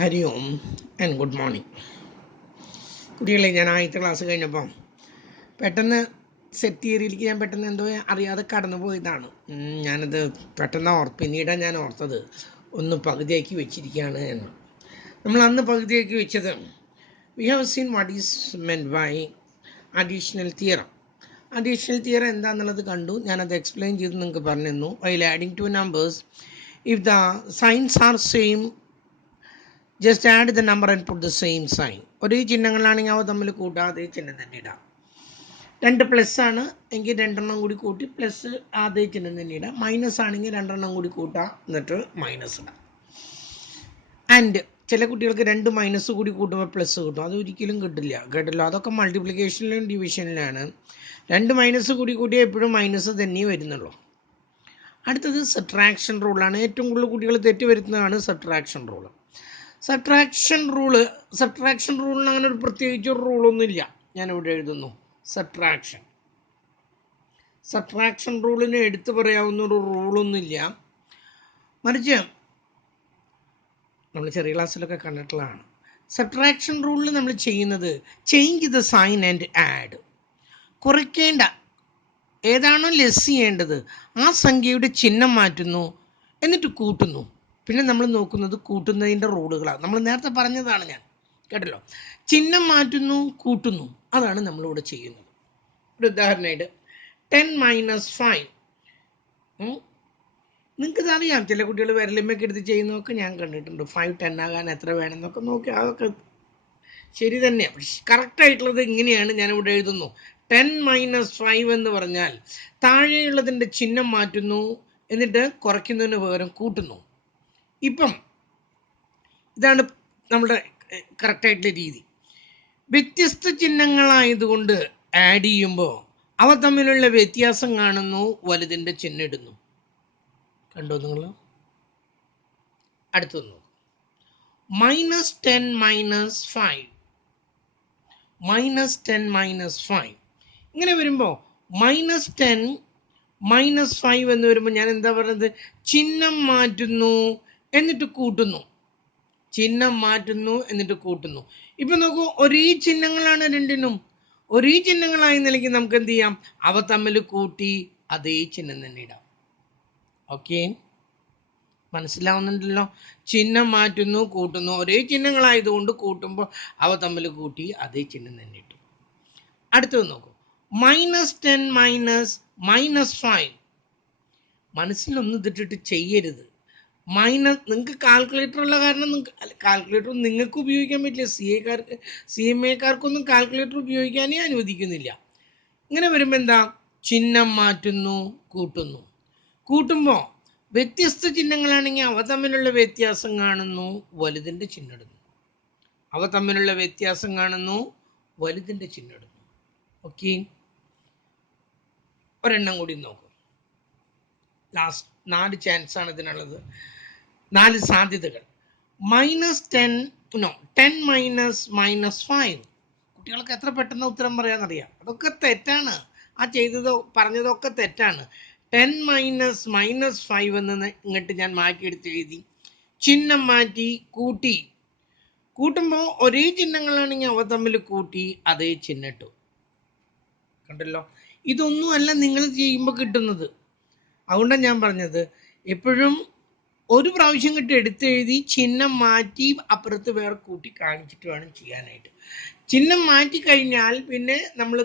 Hari ohm and good morning. കുട്ടികളെ, ഞാൻ ആദ്യത്തെ ക്ലാസ് കഴിഞ്ഞപ്പോൾ പെട്ടെന്ന് സെറ്റ് തിയറിയിലേക്ക് ഞാൻ പെട്ടെന്ന് എന്തോ അറിയാതെ കടന്നു പോയതാണ്. ഞാനത് പെട്ടെന്ന് പിന്നീടാണ് ഞാൻ ഓർത്തത് ഒന്ന് പകുതിയാക്കി വെച്ചിരിക്കുകയാണ് എന്ന്. നമ്മൾ അന്ന് പകുതിയാക്കി വെച്ചത് we have seen what is meant by additional theorem. Additional theorem എന്താണെന്നുള്ളത് കണ്ടു. ഞാനത് എക്സ്പ്ലെയിൻ ചെയ്ത് നിങ്ങൾക്ക് പറഞ്ഞു തന്നു. While adding two numbers, if the signs are same, just add the number and put the same sign. ഒരേ ചിഹ്നങ്ങളാണെങ്കിൽ അവ തമ്മിൽ കൂട്ടാതെ ചിഹ്നം തന്നെ ഇടാം. രണ്ട് പ്ലസ് ആണ് എങ്കിൽ രണ്ടെണ്ണം കൂടി കൂട്ടി പ്ലസ് അതേ ചിഹ്നം തന്നെ ഇടാം. മൈനസ് ആണെങ്കിൽ രണ്ടെണ്ണം കൂടി കൂട്ടാം, എന്നിട്ട് മൈനസ് ഇടാം. ആൻഡ് ചില കുട്ടികൾക്ക് രണ്ട് മൈനസ് കൂടി കൂട്ടുമ്പോൾ പ്ലസ് കിട്ടും. അത് ഒരിക്കലും കേട്ടില്ല. അതൊക്കെ മൾട്ടിപ്ലിക്കേഷനിലും ഡിവിഷനിലാണ്. രണ്ട് മൈനസ് കൂടി കൂട്ടിയാൽ എപ്പോഴും മൈനസ് തന്നെ വരുന്നുള്ളൂ. അടുത്തത് സബ്ട്രാക്ഷൻ റൂളാണ്. ഏറ്റവും കൂടുതൽ കുട്ടികൾ തെറ്റ് വരുത്തുന്നതാണ് സബ്ട്രാക്ഷൻ റൂള്. സബ്ട്രാക്ഷൻ റൂളിന് അങ്ങനെ ഒരു പ്രത്യേകിച്ച് ഒരു റൂളൊന്നുമില്ല. ഞാനിവിടെ എഴുതുന്നു സബ്ട്രാക്ഷൻ റൂളിന് എടുത്തു പറയാവുന്ന ഒരു റൂളൊന്നുമില്ല. മറിച്ച് നമ്മൾ ചെറിയ ക്ലാസ്സിലൊക്കെ കണ്ടിട്ടുള്ളതാണ്. സബ്ട്രാക്ഷൻ റൂളിൽ നമ്മൾ ചെയ്യുന്നത് change the sign and add. കുറയ്ക്കേണ്ട ഏതാണോ ലെസ് ചെയ്യേണ്ടത് ആ സംഖ്യയുടെ ചിഹ്നം മാറ്റുന്നു, എന്നിട്ട് കൂട്ടുന്നു. പിന്നെ നമ്മൾ നോക്കുന്നത് കൂട്ടുന്നതിൻ്റെ റൂളുകളാണ്. നമ്മൾ നേരത്തെ പറഞ്ഞതാണ്, ഞാൻ കേട്ടല്ലോ. ചിഹ്നം മാറ്റുന്നു, കൂട്ടുന്നു, അതാണ് നമ്മളിവിടെ ചെയ്യുന്നത്. ഒരു ഉദാഹരണമായിട്ട് 10 - 5. നിങ്ങൾക്കിതറിയാം. ചില കുട്ടികൾ വിരലിമ്മയൊക്കെ എടുത്ത് ചെയ്യുന്നതൊക്കെ ഞാൻ കണ്ടിട്ടുണ്ട്. 5 10 ആകാൻ എത്ര വേണമെന്നൊക്കെ നോക്കി, അതൊക്കെ ശരി തന്നെയാണ്. പക്ഷെ കറക്റ്റായിട്ടുള്ളത് ഇങ്ങനെയാണ്. ഞാനിവിടെ എഴുതുന്നു 10 - 5 എന്ന് പറഞ്ഞാൽ താഴെയുള്ളതിൻ്റെ ചിഹ്നം മാറ്റുന്നു, എന്നിട്ട് കുറയ്ക്കുന്നതിന് പകരം കൂട്ടുന്നു. ഇപ്പം ഇതാണ് നമ്മുടെ കറക്റ്റായിട്ടുള്ള രീതി. വ്യത്യസ്ത ചിഹ്നങ്ങളായതുകൊണ്ട് ആഡ് ചെയ്യുമ്പോൾ അവ തമ്മിലുള്ള വ്യത്യാസം കാണുന്നു, വലുതിൻ്റെ ചിഹ്നം ഇടുന്നു. കണ്ടോ നിങ്ങൾ? അടുത്തൊന്നു -10 - 5. -10 - 5 ഇങ്ങനെ വരുമ്പോൾ -10 - 5 എന്ന് വരുമ്പോൾ ഞാൻ എന്താ പറയുന്നത്? ചിഹ്നം മാറ്റുന്നു, എന്നിട്ട് കൂട്ടുന്നു. ഇപ്പം നോക്കൂ, ഒരേ ചിഹ്നങ്ങളാണ് രണ്ടിനും. ഒരേ ചിഹ്നങ്ങളായി നിലയ്ക്ക് നമുക്ക് എന്ത് ചെയ്യാം? അവ തമ്മിൽ കൂട്ടി അതേ ചിഹ്നം തന്നെ ഇടാം. ഓക്കെ, മനസ്സിലാവുന്നുണ്ടല്ലോ? ചിഹ്നം മാറ്റുന്നു, കൂട്ടുന്നു. ഒരേ ചിഹ്നങ്ങളായതുകൊണ്ട് കൂട്ടുമ്പോൾ അവ തമ്മിൽ കൂട്ടി അതേ ചിഹ്നം തന്നെ ഇട്ടു. അടുത്തത് നോക്കൂ, -10 - -5. മനസ്സിലൊന്നും ഇതിട്ടിട്ട് ചെയ്യരുത്. നിങ്ങൾക്ക് കാൽക്കുലേറ്റർ ഉള്ള കാരണം കാൽക്കുലേറ്റർ നിങ്ങൾക്ക് ഉപയോഗിക്കാൻ പറ്റില്ല. CMAക്കാർക്കൊന്നും കാൽക്കുലേറ്റർ ഉപയോഗിക്കാനേ അനുവദിക്കുന്നില്ല. ഇങ്ങനെ വരുമ്പോൾ എന്താ? ചിഹ്നം മാറ്റുന്നു, കൂട്ടുമ്പോൾ വ്യത്യസ്ത ചിഹ്നങ്ങളാണെങ്കിൽ അവ തമ്മിലുള്ള വ്യത്യാസം കാണുന്നു, വലുതിൻ്റെ ചിഹ്നം ഇടുന്നു. ഓക്കെ, ഒരെണ്ണം കൂടി നോക്കൂ. ലാസ്റ്റ് 4 ചാൻസ് ആണ് ഇതിനുള്ളത്, 4 സാധ്യതകൾ. -10 - -5. കുട്ടികൾക്ക് എത്ര പെട്ടെന്ന് ഉത്തരം പറയാന്നറിയാം. അതൊക്കെ തെറ്റാണ്. ആ പറഞ്ഞതൊക്കെ തെറ്റാണ്. 10 - -5 എന്ന് ഇങ്ങോട്ട് ഞാൻ മാറ്റിയെടുത്ത് എഴുതി, ചിഹ്നം മാറ്റി, കൂട്ടുമ്പോൾ ഒരേ ചിഹ്നങ്ങളാണെങ്കിൽ അവ തമ്മിൽ കൂട്ടി അതേ ചിഹ്നം ഇട്ടു. കണ്ടല്ലോ? ഇതൊന്നുമല്ല നിങ്ങൾ ചെയ്യുമ്പോൾ കിട്ടുന്നത്. അതുകൊണ്ടാണ് ഞാൻ പറഞ്ഞത്, എപ്പോഴും ഒരു പ്രാവശ്യം കിട്ടി എടുത്തെഴുതി ചിഹ്നം മാറ്റി അപ്പുറത്ത് വേറെ കൂട്ടി കാണിച്ചിട്ട് വേണം ചെയ്യാനായിട്ട്. ചിഹ്നം മാറ്റി കഴിഞ്ഞാൽ പിന്നെ നമ്മൾ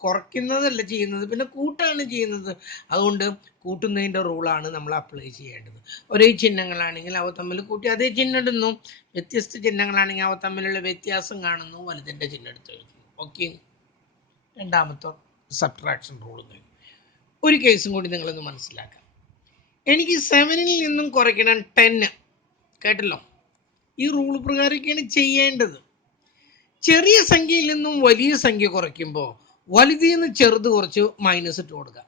കുറയ്ക്കുന്നതല്ല ചെയ്യുന്നത്, പിന്നെ കൂട്ടാണ് ചെയ്യുന്നത്. അതുകൊണ്ട് കൂട്ടുന്നതിൻ്റെ റൂളാണ് നമ്മൾ അപ്ലൈ ചെയ്യേണ്ടത്. ഒരേ ചിഹ്നങ്ങളാണെങ്കിൽ അവ തമ്മിൽ കൂട്ടി അതേ ചിഹ്നം ഇടുന്നു. വ്യത്യസ്ത ചിഹ്നങ്ങളാണെങ്കിൽ അവ തമ്മിലുള്ള വ്യത്യാസം കാണുന്നു, വലുതിൻ്റെ ചിഹ്നം എടുത്ത് എഴുതുന്നു. ഓക്കെ, രണ്ടാമത്തെ സബ്ട്രാക്ഷൻ റൂൾ. ഒരു കേസും കൂടി നിങ്ങളൊന്ന് മനസ്സിലാക്കാം. എനിക്ക് 7 നിന്നും കുറയ്ക്കണം 10. കേട്ടല്ലോ? ഈ റൂൾ പ്രകാരമൊക്കെയാണ് ചെയ്യേണ്ടത്. ചെറിയ സംഖ്യയിൽ നിന്നും വലിയ സംഖ്യ കുറയ്ക്കുമ്പോൾ വലുതിൽ നിന്ന് ചെറുത് കുറച്ച് മൈനസ് ഇട്ട് കൊടുക്കുക.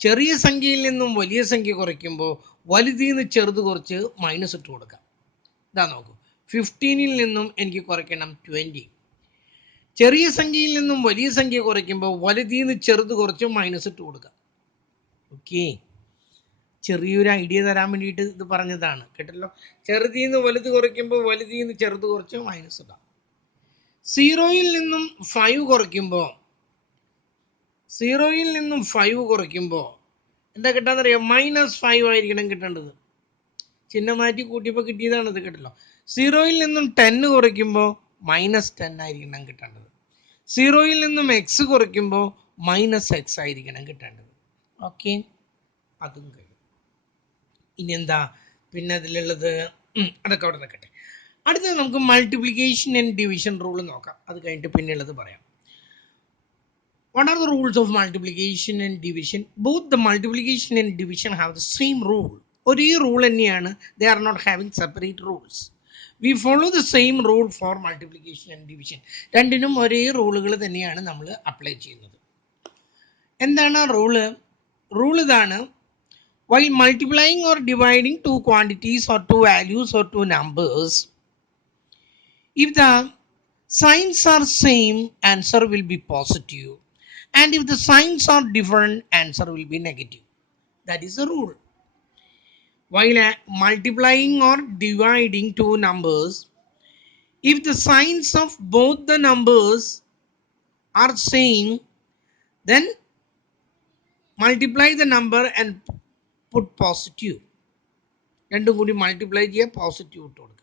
ചെറിയ സംഖ്യയിൽ നിന്നും വലിയ സംഖ്യ കുറയ്ക്കുമ്പോൾ വലുതിൽ നിന്ന് ചെറുത് കുറച്ച് മൈനസ് ഇട്ട് കൊടുക്കുക. ഇതാ നോക്കൂ, 15 നിന്നും എനിക്ക് കുറയ്ക്കണം 20. ചെറിയ സംഖ്യയിൽ നിന്നും വലിയ സംഖ്യ കുറയ്ക്കുമ്പോൾ വലുതിൽ നിന്ന് ചെറുത് കുറച്ച് മൈനസ് ഇട്ട് കൊടുക്കുക. ഓക്കെ, ചെറിയൊരു ഐഡിയ തരാൻ വേണ്ടിയിട്ട് ഇത് പറഞ്ഞതാണ് കേട്ടല്ലോ. ചെറുതിൽ നിന്ന് വലുത് കുറയ്ക്കുമ്പോൾ വലുതിൽ നിന്ന് ചെറുത് കുറച്ച് മൈനസ് ഇടാം. 0-ൽ നിന്നും 5 കുറയ്ക്കുമ്പോൾ എന്താ കിട്ടാന്നറിയാം? -5 ആയിരിക്കണം കിട്ടേണ്ടത്. ചിഹ്നം മാറ്റി കൂട്ടിയപ്പോൾ കിട്ടിയതാണ് ഇത് കേട്ടല്ലോ. 0-ൽ നിന്നും 10 കുറയ്ക്കുമ്പോൾ -10 ആയിരിക്കണം കിട്ടേണ്ടത്. 0-ൽ നിന്നും x കുറയ്ക്കുമ്പോൾ -x ആയിരിക്കണം കിട്ടേണ്ടത്. ഓക്കെ, അതും കഴിയും. ഇനി എന്താ പിന്നെ അതിലുള്ളത്? അതൊക്കെ അവിടെ നിൽക്കട്ടെ. അടുത്തത് നമുക്ക് മൾട്ടിപ്ലിക്കേഷൻ ആൻഡ് ഡിവിഷൻ റൂൾ നോക്കാം. അത് കഴിഞ്ഞിട്ട് പിന്നെയുള്ളത് പറയാം. What are the rules of multiplication and division? Both the multiplication and division have the same rule. ഒരേ റൂൾ തന്നെയാണ്. They are not having separate rules. We follow the same rule for multiplication and division. രണ്ടിനും ഒരേ റൂളുകൾ തന്നെയാണ് നമ്മൾ apply ചെയ്യുന്നത്. എന്താണ് rule? Rule ഇതാണ്: while multiplying or dividing two quantities or two values or two numbers, if the signs are same, answer will be positive, and if the signs are different, answer will be negative. That is the rule. While multiplying or dividing two numbers, if the signs of both the numbers are same, then multiply the number and put positive. രണ്ടും കൂടി multiply ചെയ്യുക, positive ഇട്ട് കൊടുക്കുക.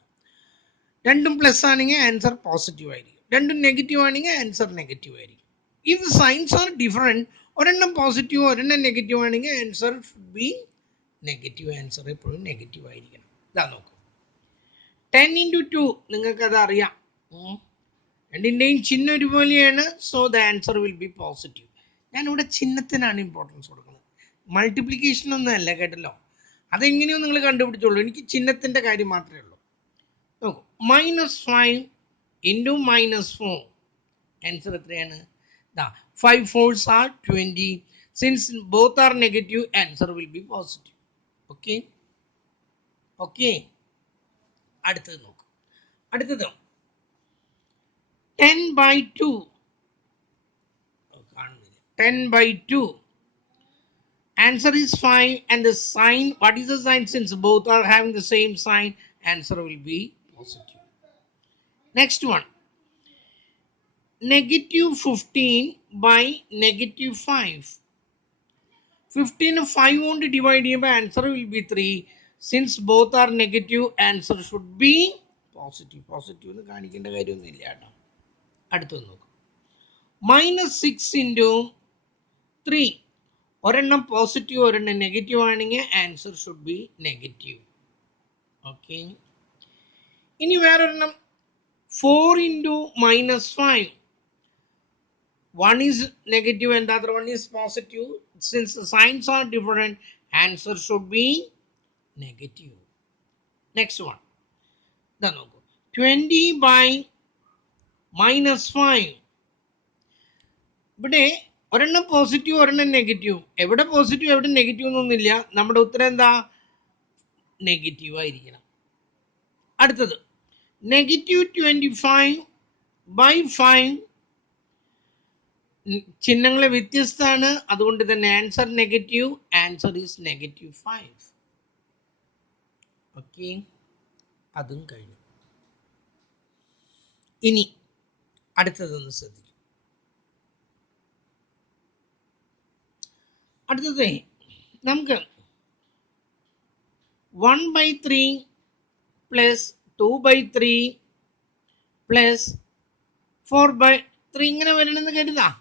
രണ്ടും plus ആണെങ്കിൽ answer positive ആയിരിക്കും. രണ്ടും negative ആണെങ്കിൽ ആൻസർ നെഗറ്റീവ് ആയിരിക്കും. ഇഫ് സൈൻസ് ആർ ഡിഫറെൻറ്റ്, ഒരെണ്ണം പോസിറ്റീവ് ഒരെണ്ണം നെഗറ്റീവ് ആണെങ്കിൽ answer should be negative. Answer എപ്പോഴും നെഗറ്റീവ് ആയിരിക്കണം. ഇതാ നോക്കൂ, 10 × 2 നിങ്ങൾക്കത് അറിയാം. രണ്ടിൻ്റെയും ചിഹ്നം ഒരുപോലെയാണ്. So the answer will be positive. ഞാനിവിടെ ചിഹ്നത്തിനാണ് ഇമ്പോർട്ടൻസ് കൊടുക്കുന്നത്, മൾട്ടിപ്ലിക്കേഷൻ ഒന്നും അല്ല കേട്ടല്ലോ. അതെങ്ങനെയോ നിങ്ങൾ കണ്ടുപിടിച്ചോളൂ. എനിക്ക് ചിഹ്നത്തിൻ്റെ കാര്യം മാത്രമേ ഉള്ളൂ. നോക്കൂ, -5 × -4 ആൻസർ എത്രയാണ്? 5 4s are 20. Since both are negative, answer will be positive. Okay, okay. അടുത്തത് നോക്കൂ. അടുത്തത് 10/2. 10/2. Answer is 5 and the sign, what is the sign? Since both are having the same sign, answer will be positive. Next one, -15/-5. 15 5 കൊണ്ട് divide ചെയ്യുമ്പോൾ answer will be 3. Since both are negative, answer should be positive. Positive എന്ന് കാണിക്കേണ്ട കാര്യമൊന്നുമില്ല കേട്ടോ. അടുത്തൊന്ന് നോക്കും, -6 × 3. ഒരെണ്ണം positive ഒരെണ്ണം നെഗറ്റീവ് ആണെങ്കിൽ answer should be negative. Okay, ഇനി വേറൊരെണ്ണം 4 × -5. One is negative and the other one is positive. Since the signs are different, answer should be negative. Next one, 20/-5. ഇവിടെ ഒരെണ്ണം പോസിറ്റീവ് ഒരെണ്ണം നെഗറ്റീവ്. എവിടെ പോസിറ്റീവ് എവിടെ നെഗറ്റീവ് എന്നൊന്നുമില്ല. നമ്മുടെ ഉത്തരം എന്താ? നെഗറ്റീവ് ആയിരിക്കണം. അടുത്തത് -25/5. ചിഹ്നങ്ങളെ വ്യത്യസ്തമാണ്, അതുകൊണ്ട് തന്നെ answer negative. Answer is -5. Okay, അതും കഴിഞ്ഞു. ഇനി അടുത്തതൊന്ന് ശ്രദ്ധിക്കും. അടുത്തത് നമുക്ക് 1/3 + 2/3 + 4/3 ഇങ്ങനെ വരണമെന്ന് കരുതാം.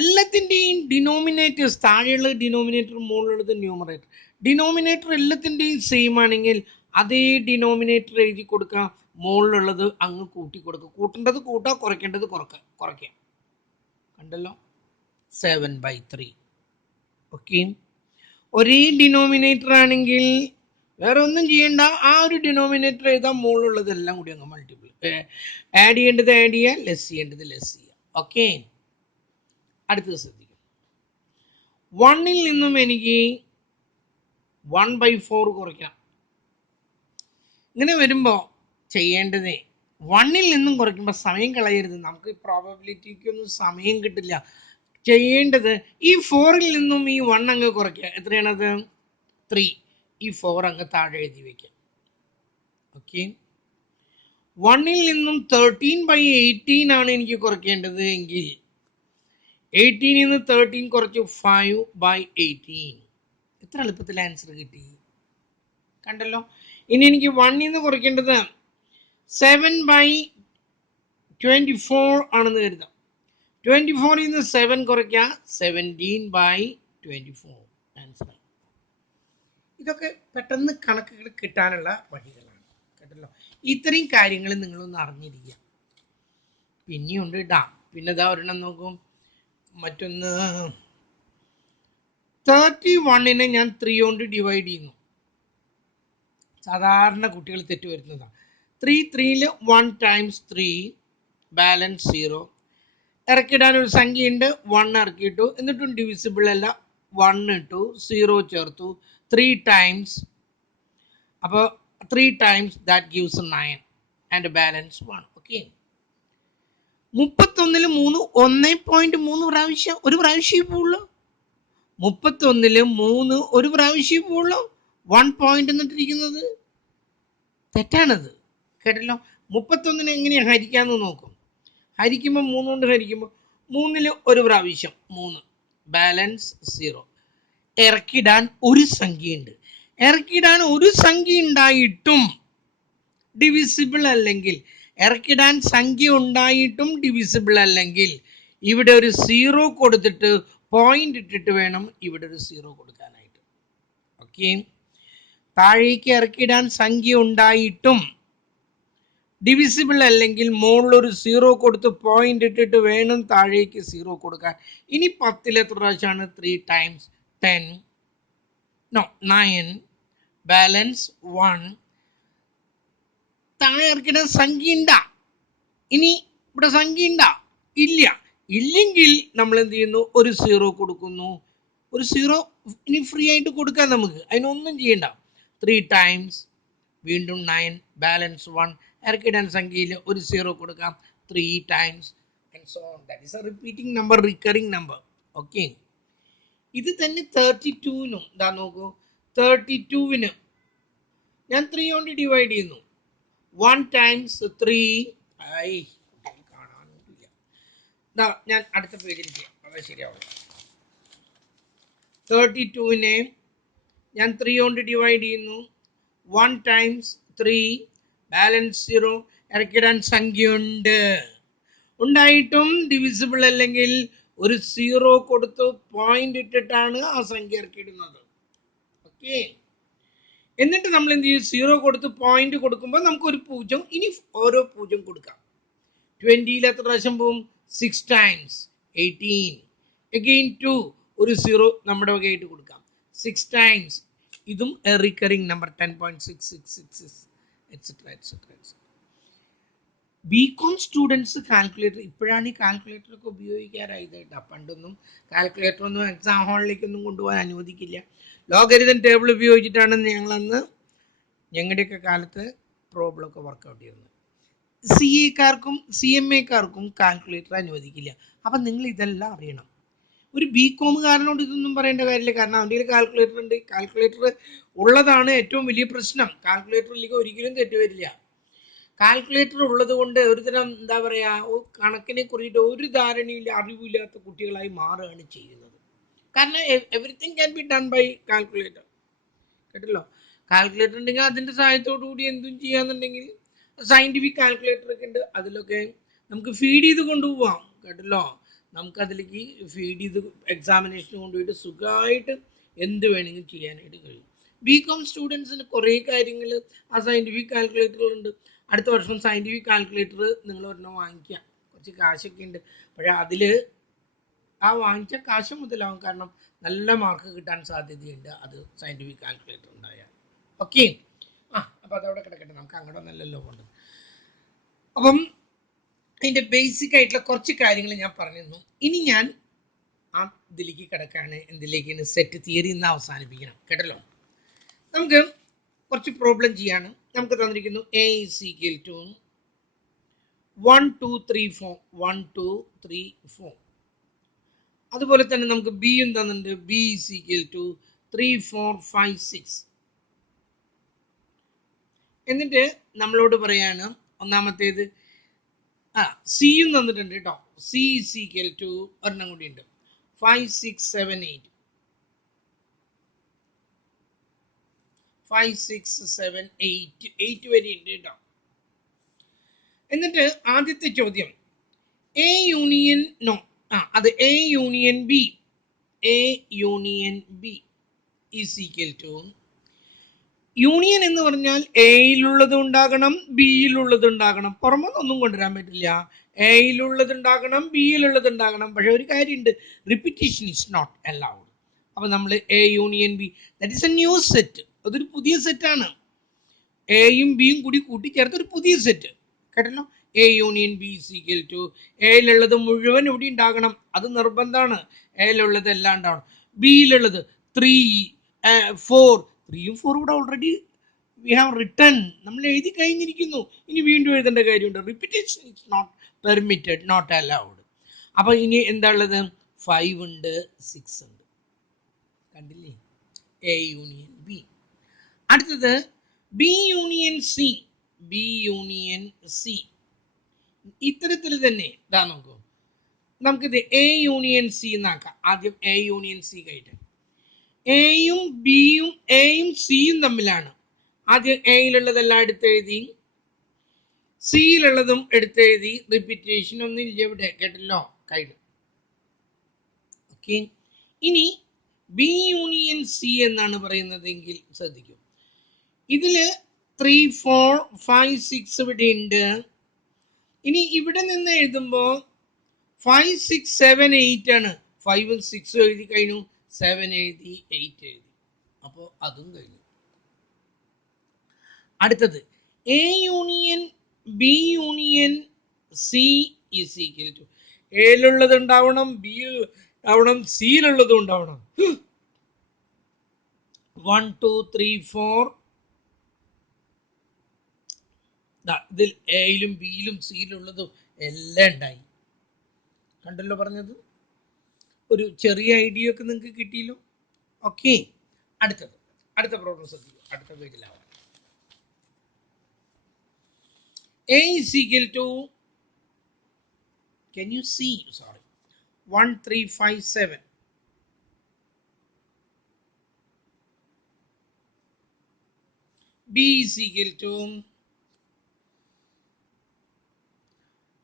എല്ലാത്തിൻ്റെയും ഡിനോമിനേറ്റേഴ്സ്, താഴെയുള്ള ഡിനോമിനേറ്റർ മുകളിലുള്ളത് ന്യൂമറേറ്റർ. ഡിനോമിനേറ്റർ എല്ലാത്തിൻ്റെയും സെയിം ആണെങ്കിൽ അതേ ഡിനോമിനേറ്റർ എഴുതി കൊടുക്കുക, മുകളിലുള്ളത് അങ്ങ് കൂട്ടി കൊടുക്കുക. കൂട്ടേണ്ടത് കൂട്ടുക, കുറയ്ക്കേണ്ടത് കുറയ്ക്കുക. കണ്ടല്ലോ, 7/3. ഓക്കെ, ഒരേ ഡിനോമിനേറ്റർ ആണെങ്കിൽ വേറെ ഒന്നും ചെയ്യേണ്ട, ആ ഒരു ഡിനോമിനേറ്റർ എഴുതാൻ മുകളിലുള്ളതെല്ലാം കൂടി അങ്ങ് മൾട്ടിപ്പിൾ, ആഡ് ചെയ്യേണ്ടത് ആഡ് ചെയ്യുക, ലെസ് ചെയ്യേണ്ടത് ലെസ് ചെയ്യുക. ഓക്കെ, അടുത്തത് ശ്രദ്ധിക്കുക. 1-ൽ നിന്നും എനിക്ക് 1/4 കുറയ്ക്കാം. ഇങ്ങനെ വരുമ്പോൾ ചെയ്യേണ്ടത് 1-ൽ നിന്നും കുറയ്ക്കുമ്പോൾ സമയം കളയരുത്. നമുക്ക് പ്രോബബിലിറ്റിക്കൊന്നും സമയം കിട്ടില്ല. ചെയ്യേണ്ടത് ഈ 4-ൽ നിന്നും ഈ 1 അങ്ങ് കുറയ്ക്കുക. എത്രയാണത്? 3 ഈ 4 അങ്ങ് താഴെ എഴുതി വയ്ക്കാം. ഓക്കെ, 1ൽ നിന്നും 13/18 ആണ് എനിക്ക് കുറയ്ക്കേണ്ടത് എങ്കിൽ 18 നിന്ന് 13 കുറച്ച് 5/18. എത്ര എളുപ്പത്തിൽ ആൻസർ കിട്ടി കണ്ടല്ലോ. ഇനി എനിക്ക് 1ൽ നിന്ന് കുറയ്ക്കേണ്ടത് 7/24 ആണെന്ന് കരുതാം. 24ൽ നിന്ന് 7 കുറയ്ക്കുക 17/24 ആൻസർ. ഇതൊക്കെ പെട്ടെന്ന് കണക്കുകൾ കിട്ടാനുള്ള വഴികളാണ് കേട്ടല്ലോ. ഇത്രയും കാര്യങ്ങൾ നിങ്ങളൊന്ന് അറിഞ്ഞിരിക്കുക. പിന്നെയുണ്ട് പിന്നെ ഇതാ ഒരെണ്ണം നോക്കും. മറ്റൊന്ന് 31നെ ഞാൻ 3 കൊണ്ട് ഡിവൈഡ് ചെയ്യുന്നു. സാധാരണ കുട്ടികൾ തെറ്റ് വരുന്നതാണ്. 3ൽ 1 ടൈംസ് 3 ബാലൻസ് 0. ഇറക്കിയിടാനൊരു സംഖ്യയുണ്ട്, 1 ഇറക്കിയിട്ടു, എന്നിട്ടും ഡിവിസിബിൾ അല്ല, 1 ഇട്ടു, 0 ചേർത്തു, 3 ടൈംസ്. അപ്പോൾ 3 times that gives 9 and balance 1. Okay, 31ൽ 3 1.3 പ്രാവശ്യം ഒരു പ്രാവശ്യം പോവുള്ളൂ. 31ൽ 3 ഒരു പ്രാവശ്യം പോവുള്ളൂ. 1 പോയിന്റ് എന്നിട്ടിരിക്കുന്നത് തെറ്റാണത് കേട്ടല്ലോ. 31നെ എങ്ങനെയാണ് ഹരിക്കാന്ന് നോക്കും. ഹരിക്കുമ്പോൾ 3 കൊണ്ട് ഹരിക്കുമ്പോൾ 3ൽ ഒരു പ്രാവശ്യം 3 ബാലൻസ് 0. ഇറക്കിടാൻ ഒരു സംഖ്യയുണ്ട്. ഇറക്കിടാൻ ഒരു സംഖ്യ ഉണ്ടായിട്ടും ഡിവിസിബിൾ അല്ലെങ്കിൽ, ഇറക്കിടാൻ സംഖ്യ ഉണ്ടായിട്ടും ഡിവിസിബിൾ അല്ലെങ്കിൽ ഇവിടെ ഒരു 0 കൊടുത്തിട്ട് പോയിന്റ് ഇട്ടിട്ട് വേണം ഇവിടെ ഒരു 0 കൊടുക്കാനായിട്ട്. ഓക്കെ, താഴേക്ക് ഇറക്കിടാൻ സംഖ്യ ഉണ്ടായിട്ടും ഡിവിസിബിൾ അല്ലെങ്കിൽ മുകളിലൊരു 0 കൊടുത്ത് പോയിന്റ് ഇട്ടിട്ട് വേണം താഴേക്ക് 0 കൊടുക്കാൻ. ഇനി 10ൽ എത്ര പ്രാവശ്യമാണ്? 3 ടൈംസ് 10 9 ബാലൻസ് 1. താഴെ ഇറക്കിടാൻ സംഖ്യ ഉണ്ടാ? ഇനി ഇവിടെ സംഖ്യ ഉണ്ടാ? ഇല്ല. ഇല്ലെങ്കിൽ നമ്മൾ എന്ത് ചെയ്യുന്നു? ഒരു 0 കൊടുക്കുന്നു. ഒരു 0 ഇനി ഫ്രീ ആയിട്ട് കൊടുക്കാം നമുക്ക്, അതിനൊന്നും ചെയ്യണ്ട. 3 ടൈംസ് വീണ്ടും 9 ബാലൻസ് 1. ഇറക്കിടാൻ സംഖ്യയിൽ ഒരു 0 കൊടുക്കാം, 3 times and so on. That is A repeating number, recurring number. Okay, ഇത് തന്നെ 32നും ഇതാ നോക്കൂ. 32ന് ഞാൻ 3 കൊണ്ട് ഡിവൈഡ് ചെയ്യുന്നു. 1 ടൈംസ് 3 കാണാനില്ല. ഞാൻ അടുത്ത പേജിലേക്ക് അത് ശരിയാവും. 32നെ ഞാൻ 3 കൊണ്ട് ഡിവൈഡ് ചെയ്യുന്നു. 1 ടൈംസ് 3 ബാലൻസ് 0. ഇറക്കിടാൻ സംഖ്യ ഉണ്ട്, ഉണ്ടായിട്ടും ഡിവിസിബിൾ അല്ലെങ്കിൽ ഒരു 0 കൊടുത്ത് പോയിന്റ് ഇട്ടിട്ടാണ് ആ സംഖ്യ ഇറക്കിയിടുന്നത്. ഓക്കെ, എന്നിട്ട് നമ്മൾ എന്ത് ചെയ്യും? 0 കൊടുത്ത് പോയിന്റ് കൊടുക്കുമ്പോൾ നമുക്ക് ഒരു 0, ഇനി ഓരോ 0 കൊടുക്കാം. 20ൽ എത്ര പ്രാവശ്യം പോവും? 6 ടൈംസ് 18. അഗെയിൻ 2 ഒരു 0 നമ്മുടെ വകയായിട്ട് കൊടുക്കാം. 6 ടൈംസ്. ഇതും recurring number 10.666 etcetera etcetera. BCom students calculator ഇപ്പോഴാണ് ഈ കാൽക്കുലേറ്റർ ഒക്കെ ഉപയോഗിക്കാറായത് കേട്ടോ. പണ്ടൊന്നും കാൽക്കുലേറ്റർ ഒന്നും എക്സാം ഹാളിലേക്കൊന്നും കൊണ്ടുപോകാൻ അനുവദിക്കില്ല. ലോഗരിതം ടേബിൾ ഉപയോഗിച്ചിട്ടാണ് ഞങ്ങളന്ന് ഞങ്ങളുടെയൊക്കെ കാലത്ത് പ്രോബ്ലമൊക്കെ വർക്കൗട്ട് ചെയ്യുന്നത്. CA-ക്കാർക്കും CMA-ക്കാർക്കും കാൽക്കുലേറ്റർ അനുവദിക്കില്ല. അപ്പം നിങ്ങൾ ഇതെല്ലാം അറിയണം. ഒരു ബികോമുകാരനോട് ഇതൊന്നും പറയേണ്ട കാര്യമില്ല, കാരണം അവൻ്റെ കയ്യിൽ കാൽക്കുലേറ്റർ ഉണ്ട്. കാൽക്കുലേറ്റർ ഉള്ളതാണ് ഏറ്റവും വലിയ പ്രശ്നം. കാൽക്കുലേറ്റർ ഇല്ലെങ്കിൽ ഒരിക്കലും തെറ്റുവരില്ല. കാൽക്കുലേറ്റർ ഉള്ളത് കൊണ്ട് ഒരുതരം എന്താ പറയുക, കണക്കിനെ കുറിച്ചിട്ട് ഒരു ധാരണയില്ല, അറിവില്ലാത്ത കുട്ടികളായി മാറുകയാണ് ചെയ്യുന്നത്. കാരണം everything can be done by calculator കേട്ടല്ലോ. കാൽക്കുലേറ്റർ ഉണ്ടെങ്കിൽ അതിൻ്റെ സഹായത്തോടു കൂടി എന്തും ചെയ്യാന്നുണ്ടെങ്കിൽ സയൻറ്റിഫിക് കാൽക്കുലേറ്റർ ഒക്കെ ഉണ്ട്. അതിലൊക്കെ നമുക്ക് ഫീഡ് ചെയ്ത് കൊണ്ടുപോവാം കേട്ടല്ലോ. നമുക്ക് അതിലേക്ക് ഫീഡ് ചെയ്ത് എക്സാമിനേഷന് കൊണ്ടുപോയിട്ട് സുഖമായിട്ട് എന്ത് വേണമെങ്കിലും ചെയ്യാനായിട്ട് കഴിയും. ബികോം സ്റ്റുഡൻസിന് കുറേ കാര്യങ്ങൾ ആ സയൻറ്റിഫിക് കാൽക്കുലേറ്ററിലുണ്ട്. അടുത്ത വർഷം സയൻറ്റിഫിക് കാൽക്കുലേറ്റർ നിങ്ങൾ ഒരെണ്ണം വാങ്ങിക്കുക. കുറച്ച് കാശൊക്കെ ഉണ്ട്, പക്ഷേ അതിൽ ആ വാങ്ങിച്ച കാശ് മുതലാവും. കാരണം നല്ല മാർക്ക് കിട്ടാൻ സാധ്യതയുണ്ട് അത് സയൻറ്റിഫിക് കാൽക്കുലേറ്റർ ഉണ്ടായാൽ. ഓക്കെ, അപ്പോൾ അതവിടെ കിടക്കട്ടെ, നമുക്ക് അങ്ങോട്ട് നല്ലല്ലോ കൊണ്ട്. അപ്പം അതിൻ്റെ ബേസിക് ആയിട്ടുള്ള കുറച്ച് കാര്യങ്ങൾ ഞാൻ പറഞ്ഞിരുന്നു. ഇനി ഞാൻ ആ ഇതിലേക്ക് കിടക്കാണ്. എന്തിലേക്കാണ്? സെറ്റ് തിയറി ഇന്ന് അവസാനിപ്പിക്കണം കേട്ടല്ലോ. നമുക്ക് കുറച്ച് പ്രോബ്ലം ചെയ്യാണ്. നമുക്ക് തന്നിരിക്കുന്നു A is equal to 1 2 3 4 1 2 3 4. അതുപോലെ തന്നെ നമുക്ക് ബിയും തന്നിട്ടുണ്ട്. B is equal to 3 4 5 6. എന്നിട്ട് നമ്മളോട് പറയാണ് ഒന്നാമത്തേത് സിയും തന്നിട്ടുണ്ട് കേട്ടോ. സി ഈസ് ഈക്വൽ ടു ഒരെണ്ണം കൂടി ഉണ്ട് 5 6 7 8 5 6 7 8 8 വരെ ഉണ്ട് കേട്ടോ. എന്നിട്ട് ആദ്യത്തെ ചോദ്യം എ യൂണിയൻ അത് A union B is equal to, union എന്ന് പറഞ്ഞാൽ എയിലുള്ളത് ഉണ്ടാകണം ബിയിലുള്ളത് ഉണ്ടാകണം, പുറമൊന്നും കൊണ്ടുവരാൻ പറ്റില്ല. എയിലുള്ളത് ഉണ്ടാകണം ബിയിലുള്ളത് ഉണ്ടാകണം. പക്ഷെ ഒരു കാര്യമുണ്ട്, റിപ്പീറ്റേഷൻ ഇസ് നോട്ട് അലൗഡ്. അപ്പൊ നമ്മൾ A union B, that is a new set, അതൊരു പുതിയ സെറ്റാണ്. എയും ബിയും കൂടി കൂട്ടിച്ചേർത്ത് ഒരു പുതിയ സെറ്റ്, കേട്ടല്ലോ. A union B is equal to, എയിലുള്ളത് മുഴുവൻ ഇവിടെ ഉണ്ടാകണം, അത് നിർബന്ധമാണ്. എയിലുള്ളത് എല്ലാം ഉണ്ടാവണം. ബിയിലുള്ളത് 3 4, 3യും 4 ഇവിടെ ഓൾറെഡി വി ഹാവ് റിട്ടൺ, നമ്മൾ എഴുതി കഴിഞ്ഞിരിക്കുന്നു. ഇനി വീണ്ടും എഴുതേണ്ട കാര്യമുണ്ട്. Repetition is not permitted, not allowed. അപ്പൊ ഇനി എന്താ ഉള്ളത്? 5 ഉണ്ട്, 6 ഉണ്ട്. കണ്ടില്ലേ? A union B. അടുത്തത് ബി യൂണിയൻ സി. ഇത്തരത്തിൽ തന്നെ ഇതാ നോക്കൂ, നമുക്കിത് എ യൂണിയൻ സി എന്നാക്കാം. ആദ്യം എ യൂണിയൻ സി കഴിഞ്ഞിട്ട് എയും ബിയും എയും സിയും തമ്മിലാണ്. ആദ്യം എയിലുള്ളതെല്ലാം എടുത്തെഴുതി, സിയിലുള്ളതും എടുത്തെഴുതി. റിപ്പീറ്റേഷൻ ഒന്നും ഇല്ല ഇവിടെ, കേട്ടല്ലോ, കഴിഞ്ഞു. ഓക്കെ. ഇനി ബി യൂണിയൻ സി എന്നാണ് പറയുന്നതെങ്കിൽ ശ്രദ്ധിക്കൂ, ഇതില് 3 4 5 6 ഇവിടെ ഉണ്ട്. ഇനി ഇവിടെ നിന്ന് എഴുതുമ്പോ 5 6 7 8 ആണ്. 5ഉം 6ഉം എഴുതി കഴിഞ്ഞു, 7 എഴുതി, 8 എഴുതി. അപ്പോ അതും കഴിഞ്ഞു. അടുത്തത് A union B union C is equal to, എയിലുള്ളത് ഉണ്ടാവണം, ബിയിൽ ഉണ്ടാവണം, സിയിലുള്ളതും ഉണ്ടാവണം. 1 2 3 4, ഇതിൽ എയിലും ബിയിലും സിയിലുള്ളതും എല്ലാം ഉണ്ടായി. കണ്ടല്ലോ പറഞ്ഞത്? ഒരു ചെറിയ ഐഡിയ ഒക്കെ നിങ്ങൾക്ക് കിട്ടിയല്ലോ. ഓക്കെ. അടുത്ത പ്രോബ്ലം ശ്രദ്ധിക്കുക, അടുത്ത പേജിലാവാം. A is equal to, can you see, 1 3 5 7. B is equal to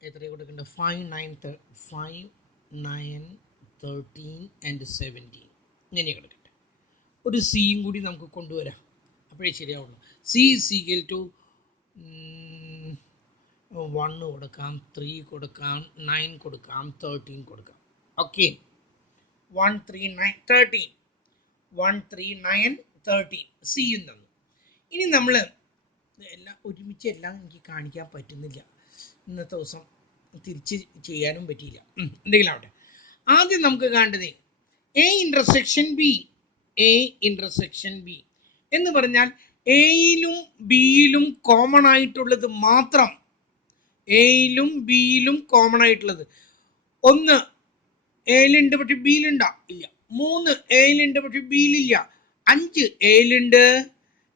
5 9 13 and 17. ഇങ്ങനെ കിടക്കട്ടെ. ഒരു സിയും കൂടി നമുക്ക് കൊണ്ടുവരാം, അപ്പോഴേ ശരിയാവുള്ളൂ. സി is equal to 1 കൊടുക്കാം, 3 കൊടുക്കാം, 9 കൊടുക്കാം, 13 കൊടുക്കാം. ഓക്കെ. 1 3 9 13, 1 3 9 13 സിയും തന്നു. ഇനി നമ്മൾ എല്ലാം ഒരുമിച്ച് എല്ലാം എനിക്ക് കാണിക്കാൻ പറ്റുന്നില്ല, ഇന്നത്തെ ദിവസം തിരിച്ച് ചെയ്യാനും പറ്റിയില്ല. എന്തെങ്കിലും ആവട്ടെ. ആദ്യം നമുക്ക് കാണേണ്ടത് എ ഇന്റർസെക്ഷൻ ബി എന്ന് പറഞ്ഞാൽ എയിലും ബിയിലും കോമൺ ആയിട്ടുള്ളത് മാത്രം, എയിലും ബിയിലും കോമൺ ആയിട്ടുള്ളത്. 1 എയിലുണ്ട് പക്ഷെ ബിയിലുണ്ടോ? ഇല്ല. 3 എയിലുണ്ട് പക്ഷെ ബിയിലില്ല. 5 എയിലുണ്ട്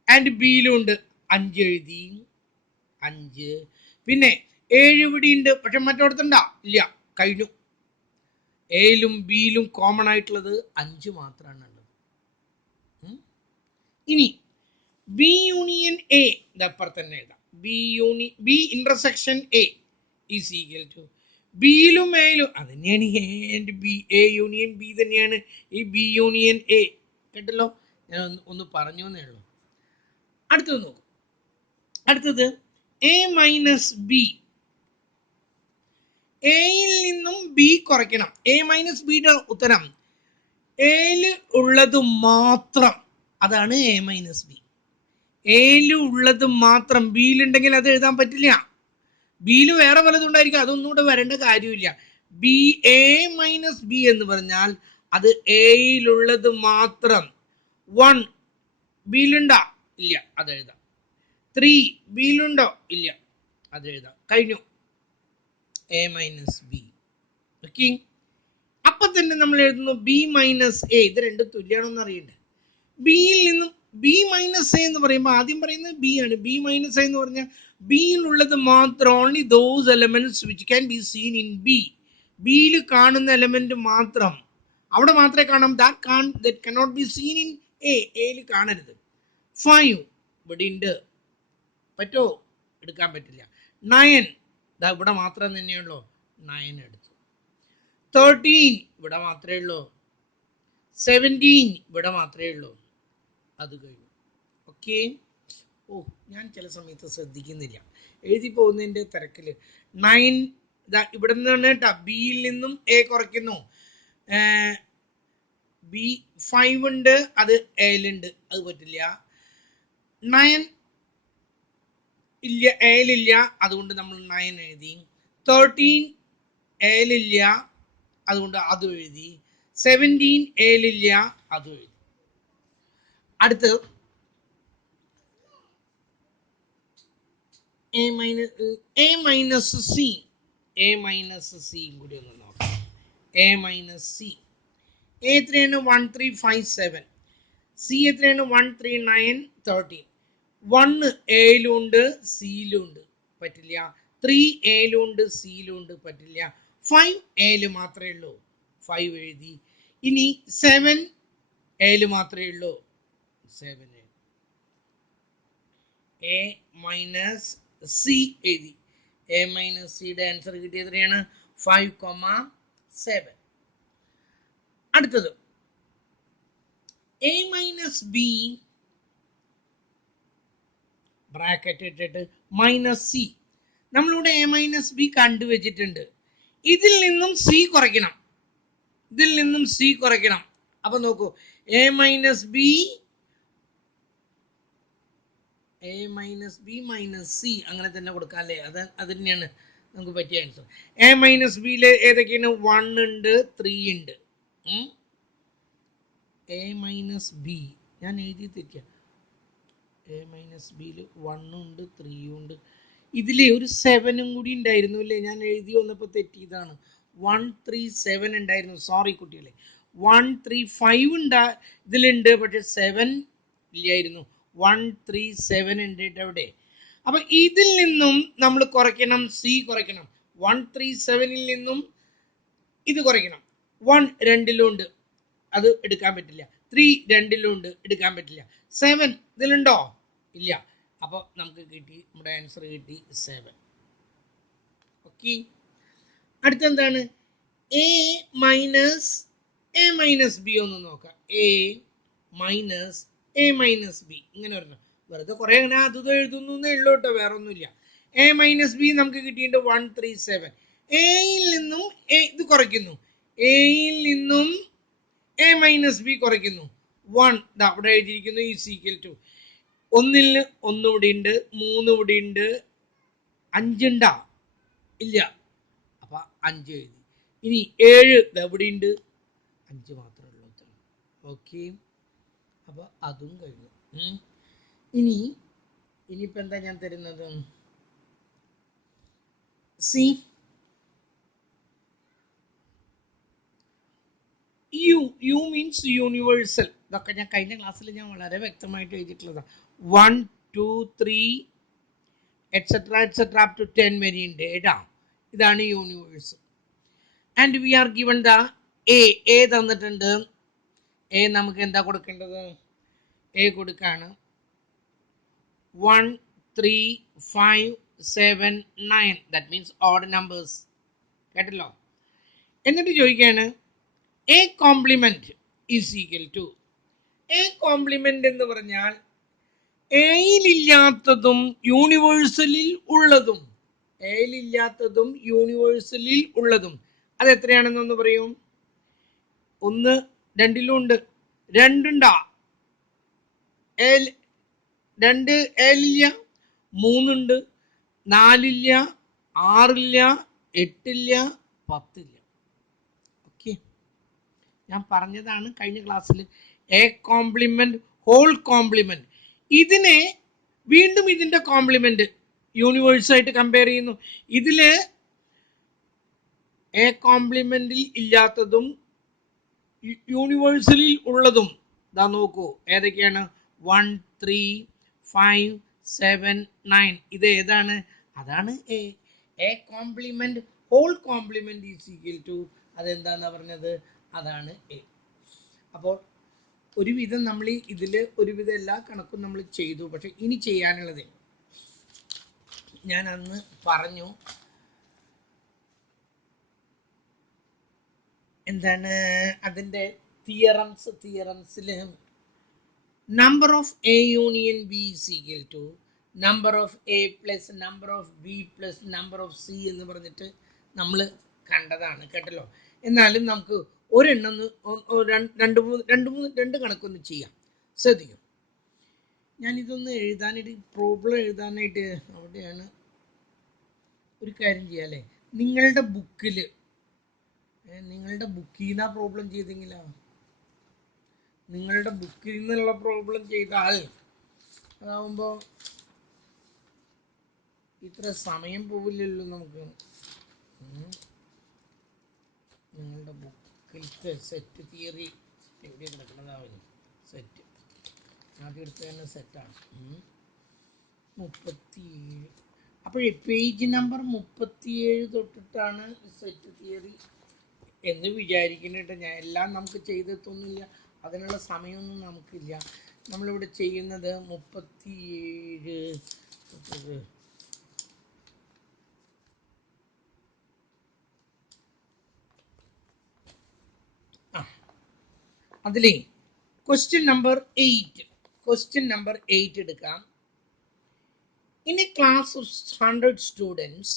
ആൻഡ് ബിയിലും ഉണ്ട്, 5 എഴുതി, 5. പിന്നെ 7 ഇവിടെ ഉണ്ട് പക്ഷെ മറ്റോടത്തുണ്ടാ? ഇല്ല, കഴിഞ്ഞു. എയിലും ബിയിലും കോമൺ ആയിട്ടുള്ളത് 5 മാത്രമാണ് ഉള്ളത്. ഇനി ബി യൂണിയൻ എ, ഇതപ്പുറത്ത് തന്നെ എഴുതാം. B intersection A is equal to, ബിയിലും എയിലും അത് തന്നെയാണ് A and B, A union B തന്നെയാണ് ഈ ബി യൂണിയൻ എ. കേട്ടല്ലോ, ഞാൻ ഒന്ന് പറഞ്ഞു എന്നേ ഉള്ളൂ. അടുത്തത് നോക്കൂ. അടുത്തത് എ മൈനസ് ബി. എയിൽ നിന്നും ബി കുറയ്ക്കണം. എ മൈനസ് ബിയുടെ ഉത്തരം എയിൽ ഉള്ളത് മാത്രം, അതാണ് എ മൈനസ് ബി. എയിൽ ഉള്ളത് മാത്രം, ബിയിലുണ്ടെങ്കിൽ അത് എഴുതാൻ പറ്റില്ല. ബിയിൽ വേറെ പലതും ഉണ്ടായിരിക്കും, അതൊന്നും കൂടെ വരേണ്ട കാര്യമില്ല. ബി എ മൈനസ് ബി എന്ന് പറഞ്ഞാൽ അത് എയിലുള്ളത് മാത്രം. 1 ബിയിലുണ്ടോ? ഇല്ല, അത് എഴുതാം. 3 ബിയിലുണ്ടോ? ഇല്ല, അത് എഴുതാം. കഴിഞ്ഞു. A minus B. ഓക്കെ. അപ്പൊ തന്നെ നമ്മൾ എഴുതുന്നു ബി മൈനസ് എ. ഇത് രണ്ടും തുല്യമാണെന്ന് അറിയണ്ടേ? ബിയിൽ നിന്നും ബി മൈനസ് എ എന്ന് പറയുമ്പോൾ ആദ്യം പറയുന്നത് ബി ആണ്. ബി മൈനസ് എ എന്ന് പറഞ്ഞാൽ ബിയിലുള്ളത് മാത്രം only those elements which can be seen in B. ബിയിൽ കാണുന്ന എലമെന്റ് മാത്രം അവിടെ മാത്രമേ കാണാം. That cannot be seen in A. എയിൽ കാണരുത്. 5 ഇവിടെ ഉണ്ട്, പറ്റോ? എടുക്കാൻ പറ്റില്ല. 9 ഇവിടെ മാത്രം തന്നെയുള്ളൂ, 9 എടുത്തു. 13 ഇവിടെ മാത്രമേ ഉള്ളൂ. 17 ഇവിടെ മാത്രമേ ഉള്ളൂ, അത് കഴിഞ്ഞു. ഓക്കെ. ഓ, ഞാൻ ചില സമയത്ത് ശ്രദ്ധിക്കുന്നില്ല, എഴുതി പോകുന്നതിൻ്റെ തിരക്കിൽ. 9 ഇവിടെ നിന്നാണ് കേട്ടോ. ബിയിൽ നിന്നും എ കുറയ്ക്കുന്നു. ബി 5 ഉണ്ട്, അത് എയിലുണ്ട്, അത് പറ്റില്ല. 9 ഇല്ല, എയിലില്ല, അതുകൊണ്ട് നമ്മൾ 9 എഴുതി. 13 എയിലില്ല, അതുകൊണ്ട് അതും എഴുതി. 17 എയിലില്ല, അതും എഴുതി. അടുത്ത് A minus C. A minus C കൂടി ഒന്ന് നോക്കാം. A minus C. എ എത്രയാണ്? 1 3 5 7. സി എത്രയാണ്? 1 3 9 13. 1 എയിലുണ്ട്, സിയിലുണ്ട്, പറ്റില്ല. 3 എയിലുണ്ട്, സിയിലുണ്ട്, പറ്റില്ല. 5 എയില് മാത്രമേ ഉള്ളൂ, 5 എഴുതി. ഇനി 7 എയില് മാത്രമേ ഉള്ളൂ, 7 എഴുതി. എ മൈനസ് സി എഴുതി. എ മൈനസ് സിയുടെ ആൻസർ കിട്ടിയത് എത്രയാണ്? 5,7. അടുത്തത് എ മൈനസ് ബി ബ്രാക്കറ്റ് ഇട്ടിട്ട് മൈനസ് സി. നമ്മളിവിടെ എ മൈനസ് ബി കണ്ടുവച്ചിട്ടുണ്ട്. ഇതിൽ നിന്നും സി കുറയ്ക്കണം, ഇതിൽ നിന്നും സി കുറയ്ക്കണം. അപ്പൊ നോക്കൂ, A minus B minus C അങ്ങനെ തന്നെ കൊടുക്കാം അല്ലേ? അത് തന്നെയാണ് നമുക്ക് പറ്റിയ ആൻസർ. എ മൈനസ് ബിയില് ഏതൊക്കെയാണ്? 1 ഉണ്ട്, 3 ഉണ്ട്. എ മൈനസ് ബി ഞാൻ എഴുതി തെറ്റിയ. എ മൈനസ് ബിയിൽ 1 ഉണ്ട്, 3 ഉണ്ട്. ഇതിലെ ഒരു 7 കൂടി ഉണ്ടായിരുന്നു അല്ലേ? ഞാൻ എഴുതി വന്നപ്പോൾ തെറ്റിയതാണ്. 1 3 7 ഉണ്ടായിരുന്നു. സോറി കുട്ടികളെ. 1 3 5 ഇതിലുണ്ട്, പക്ഷെ 7 ഇല്ലായിരുന്നു. 1 3 7 ഉണ്ട് അവിടെ. അപ്പൊ ഇതിൽ നിന്നും നമ്മൾ കുറയ്ക്കണം, സി കുറയ്ക്കണം. 1 3 7ൽ നിന്നും ഇത് കുറയ്ക്കണം. 1 2ലുണ്ട്, അത് എടുക്കാൻ പറ്റില്ല. 3 2ലുണ്ട്, എടുക്കാൻ പറ്റില്ല. 7 ഇതിലുണ്ടോ? ഇല്ല. അപ്പോൾ നമുക്ക് കിട്ടി, നമ്മുടെ ആൻസർ കിട്ടി 7. ഓക്കെ. അടുത്തെന്താണ്? എ മൈനസ് ബി ഒന്ന് നോക്കാം. എ മൈനസ് ബി ഇങ്ങനെ വരണം. വെറുതെ കുറെ അങ്ങനെ അതും എഴുതുന്നേ ഉള്ളൂ കേട്ടോ, വേറെ ഒന്നുമില്ല. എ മൈനസ് ബി നമുക്ക് കിട്ടിയിട്ട് 1 3 7. എയിൽ നിന്നും ഇത് കുറയ്ക്കുന്നു, എയിൽ നിന്നും എ മൈനസ് ബി കുറയ്ക്കുന്നു. 1 അവിടെ എഴുതിയിരിക്കുന്നു ഈസ് ഈക്വൽ ടു 1ൽ 1 ഇവിടെ ഉണ്ട്, 3 ഇവിടെ ഉണ്ട്, 5 ഉണ്ടാ? ഇല്ല. അപ്പൊ 5 എഴുതി. ഇനി 7 എവിടെ ഉണ്ട്? 5 മാത്രമേ ഉള്ളൂ ഉത്തരം. ഓക്കെ. അപ്പൊ അതും കഴിഞ്ഞു. ഇനിയിപ്പോ എന്താ ഞാൻ തരുന്നത്? C U means universal. ഇതൊക്കെ ഞാൻ കഴിഞ്ഞ ക്ലാസ്സിൽ ഞാൻ വളരെ വ്യക്തമായിട്ട് എഴുതിയിട്ടുള്ളതാണ്. 1 2 3 എറ്റ്സെട്ര അപ് ടു 10 വരെ ഉണ്ട് ഏടാ. ഇതാണ് universe. And we are given the A തന്നിട്ടുണ്ട്. എ നമുക്ക് എന്താ കൊടുക്കേണ്ടത്? എ കൊടുക്കാണ് 1 3 5 7 9. That means odd numbers. കേട്ടല്ലോ? എന്നിട്ട് ചോദിക്കുകയാണ് A complement is equal to. A complement എന്ന് പറഞ്ഞാൽ എയിലില്ലാത്തതും യൂണിവേഴ്സലിൽ ഉള്ളതും. എയിലില്ലാത്തതും യൂണിവേഴ്സലിൽ ഉള്ളതും അത് എത്രയാണെന്നൊന്ന് പറയും. 1 2ലും ഉണ്ട്, 2 ഉണ്ടാ? 2 ഏലില്ല. 3 ഉണ്ട്, 4 ഇല്ല, 6 ഇല്ല, 8 ഇല്ല, 10 ഇല്ല. ഓക്കെ, ഞാൻ പറഞ്ഞതാണ് കഴിഞ്ഞ ക്ലാസ്സിൽ. A complement, whole complement. ഇതിനെ വീണ്ടും ഇതിന്റെ കോംപ്ലിമെന്റ് യൂണിവേഴ്സ് ആയിട്ട് കമ്പയർ ചെയ്യുന്നു. ഇതില് എ കോംപ്ലിമെന്റിൽ ഇല്ലാത്തതും യൂണിവേഴ്സലിൽ ഉള്ളതും ഇതാ നോക്കൂ, ഏതൊക്കെയാണ്? 1, 3, 5, 7, 9. ഇത് ഏതാണ്? അതാണ് A. A complement whole complement is equal to അതെന്താന്നാ പറഞ്ഞത്? അതാണ് എ. അപ്പോൾ ഒരുവിധം നമ്മൾ ഇതിൽ ഒരുവിധം എല്ലാ കണക്കും നമ്മൾ ചെയ്തു. പക്ഷെ ഇനി ചെയ്യാനുള്ളത് ഞാൻ അന്ന് പറഞ്ഞു, എന്താണ് അതിൻ്റെ തിയറംസിൽ number of A union B is equal to number of A plus number of B plus number of C എന്ന് പറഞ്ഞിട്ട് നമ്മൾ കണ്ടതാണ് കേട്ടല്ലോ. എന്നാലും നമുക്ക് ഒരെണ്ണം രണ്ട് കണക്കൊന്ന് ചെയ്യാം. ശ്രദ്ധിക്കും, ഞാനിതൊന്ന് എഴുതാനായിട്ട് പ്രോബ്ലം എഴുതാനായിട്ട് അവിടെയാണ് ഒരു കാര്യം ചെയ്യാം അല്ലേ. നിങ്ങളുടെ ബുക്കിൽ നിന്നാ പ്രോബ്ലം ചെയ്തെങ്കിലാ, നിങ്ങളുടെ ബുക്കിൽ നിന്നുള്ള പ്രോബ്ലം ചെയ്താൽ അതാവുമ്പോൾ ഇത്ര സമയം പോവില്ലല്ലോ നമുക്ക്. നിങ്ങളുടെ ബുക്കിലത്തെ സെറ്റ് തിയറി എവിടെ കിടക്കുന്നതാവും? സെറ്റ് ആദ്യം എടുത്ത് തന്നെ സെറ്റാണ് 37. അപ്പോഴേ പേജ് നമ്പർ 37 തൊട്ടിട്ടാണ് സെറ്റ് തിയറി എന്ന് വിചാരിക്കുന്നുണ്ട് ഞാൻ. എല്ലാം നമുക്ക് ചെയ്തെത്തൊന്നുമില്ല, അതിനുള്ള സമയമൊന്നും നമുക്കില്ല. നമ്മളിവിടെ ചെയ്യുന്നത് 37 അതിലേ ക്വസ്റ്റ്യൻ നമ്പർ 8 എടുക്കാം. In a class of 100 students,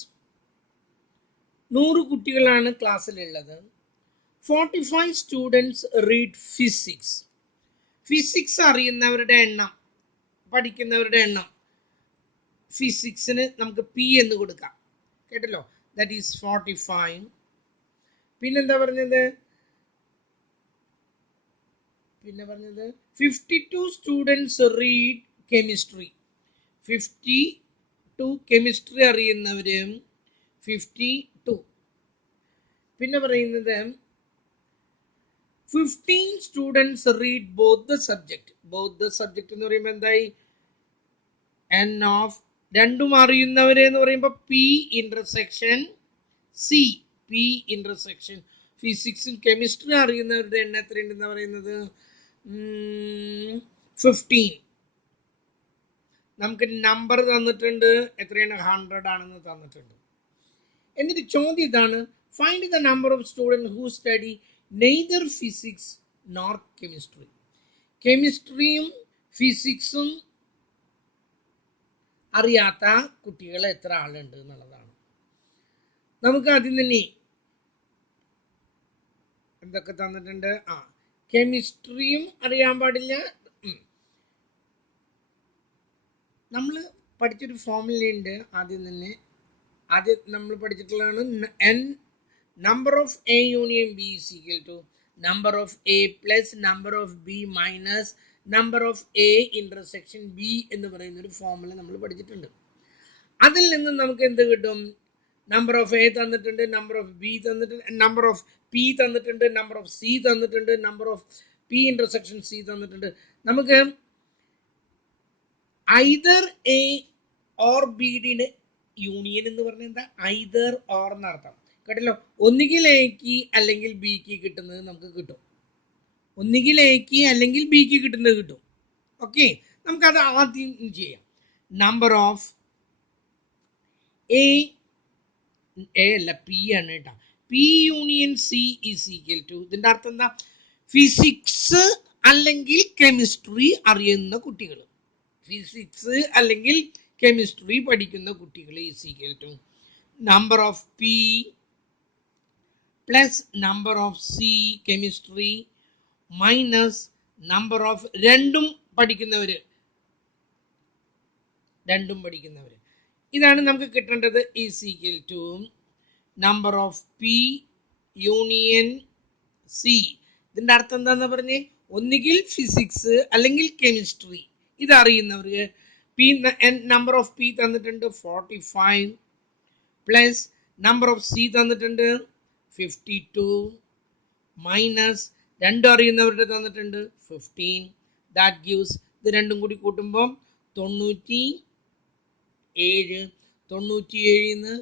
100 കുട്ടികളാണ് ക്ലാസ്സിലുള്ളത്. 45 സ്റ്റുഡൻസ് റീഡ് ഫിസിക്സ്. ഫിസിക്സ് അറിയുന്നവരുടെ എണ്ണം, പഠിക്കുന്നവരുടെ എണ്ണം, ഫിസിക്സിന് നമുക്ക് പി എന്ന് കൊടുക്കാം കേട്ടല്ലോ. That is 45. പിന്നെന്താ പറഞ്ഞത്? 52 സ്റ്റുഡൻസ് റീഡ് കെമിസ്ട്രി. 52 കെമിസ്ട്രി അറിയുന്നവര് 52. പിന്നെ പറയുന്നത് 15 students read both the subject. Both the subject എന്ന് പറയുമ്പോൾ എന്തായി? എൻ ഓഫ് രണ്ടും അറിയുന്നവര് എന്ന് പറയുമ്പോൾ P intersection C. P intersection ഫിസിക്സും കെമിസ്ട്രി അറിയുന്നവരുടെ എണ്ണം എത്രയുണ്ടെന്ന് പറയുന്നത് 15. നമുക്ക് നമ്പർ തന്നിട്ടുണ്ട്, എത്രയാണ്? 100 ആണെന്ന് തന്നിട്ടുണ്ട്. എന്നിട്ട് ചോദ്യം ഇതാണ്, find the number of students who study neither physics nor chemistry. കെമിസ്ട്രിയും ഫിസിക്സും അറിയാത്ത കുട്ടികൾ എത്ര ആളുണ്ട് എന്നുള്ളതാണ്. നമുക്ക് ആദ്യം തന്നെ എന്തൊക്കെ തന്നിട്ടുണ്ട്? കെമിസ്ട്രിയും അറിയാൻ പാടില്ല. നമ്മൾ പഠിച്ചൊരു ഫോർമുലയുണ്ട് ആദ്യം നമ്മൾ പഠിച്ചിട്ടുള്ളതാണ്. Number of A union B is equal to number of A plus number of B minus number of A intersection B എന്ന് പറയുന്ന ഒരു ഫോർമുല നമ്മൾ പഠിച്ചിട്ടുണ്ട്. അതിൽ നിന്ന് നമുക്ക് എന്ത് കിട്ടും? നമ്പർ ഓഫ് എ തന്നിട്ടുണ്ട്, നമ്പർ ഓഫ് ബി തന്നിട്ടുണ്ട്, നമ്പർ ഓഫ് പി തന്നിട്ടുണ്ട്, നമ്പർ ഓഫ് സി തന്നിട്ടുണ്ട്, number of P intersection C തന്നിട്ടുണ്ട്. നമുക്ക് ഐദർ എ ഓർ ബിയുടെ യൂണിയൻ എന്ന് പറഞ്ഞാൽ എന്താ? ഐദർ ഓർ എന്നർത്ഥം കേട്ടല്ലോ. ഒന്നുകിൽ എക്ക് അല്ലെങ്കിൽ ബിക്ക് കിട്ടുന്നത് നമുക്ക് കിട്ടും. ഒന്നുകിൽ എക്ക് അല്ലെങ്കിൽ ബിക്ക് കിട്ടുന്നത് കിട്ടും. ഓക്കെ, നമുക്കത് ആദ്യം ചെയ്യാം. നമ്പർ ഓഫ് എ അല്ല പി ആണ് കേട്ടോ. P union C is equal to, ഇതിന്റെ അർത്ഥം എന്താ? ഫിസിക്സ് അല്ലെങ്കിൽ കെമിസ്ട്രി അറിയുന്ന കുട്ടികൾ, ഫിസിക്സ് അല്ലെങ്കിൽ കെമിസ്ട്രി പഠിക്കുന്ന കുട്ടികൾ is equal to number of P plus number of C chemistry minus number of രണ്ടും പഠിക്കുന്നവര്. ഇതാണ് നമുക്ക് കിട്ടേണ്ടത്. Is equal to number of P union C. ഇതിന്റെ അർത്ഥം എന്താന്ന് പറഞ്ഞേ? ഒന്നുകിൽ ഫിസിക്സ് അല്ലെങ്കിൽ കെമിസ്ട്രി ഇതറിയുന്നവർക്ക് പി നമ്പർ ഓഫ് പി തന്നിട്ടുണ്ട് 45 പ്ലസ് നമ്പർ ഓഫ് സി തന്നിട്ടുണ്ട് 52 മൈനസ് രണ്ടും അറിയുന്നവരുടെ തന്നിട്ടുണ്ട് 15. ദാറ്റ് ഗീവ്സ് ഇത് രണ്ടും കൂടി കൂട്ടുമ്പം 97. 97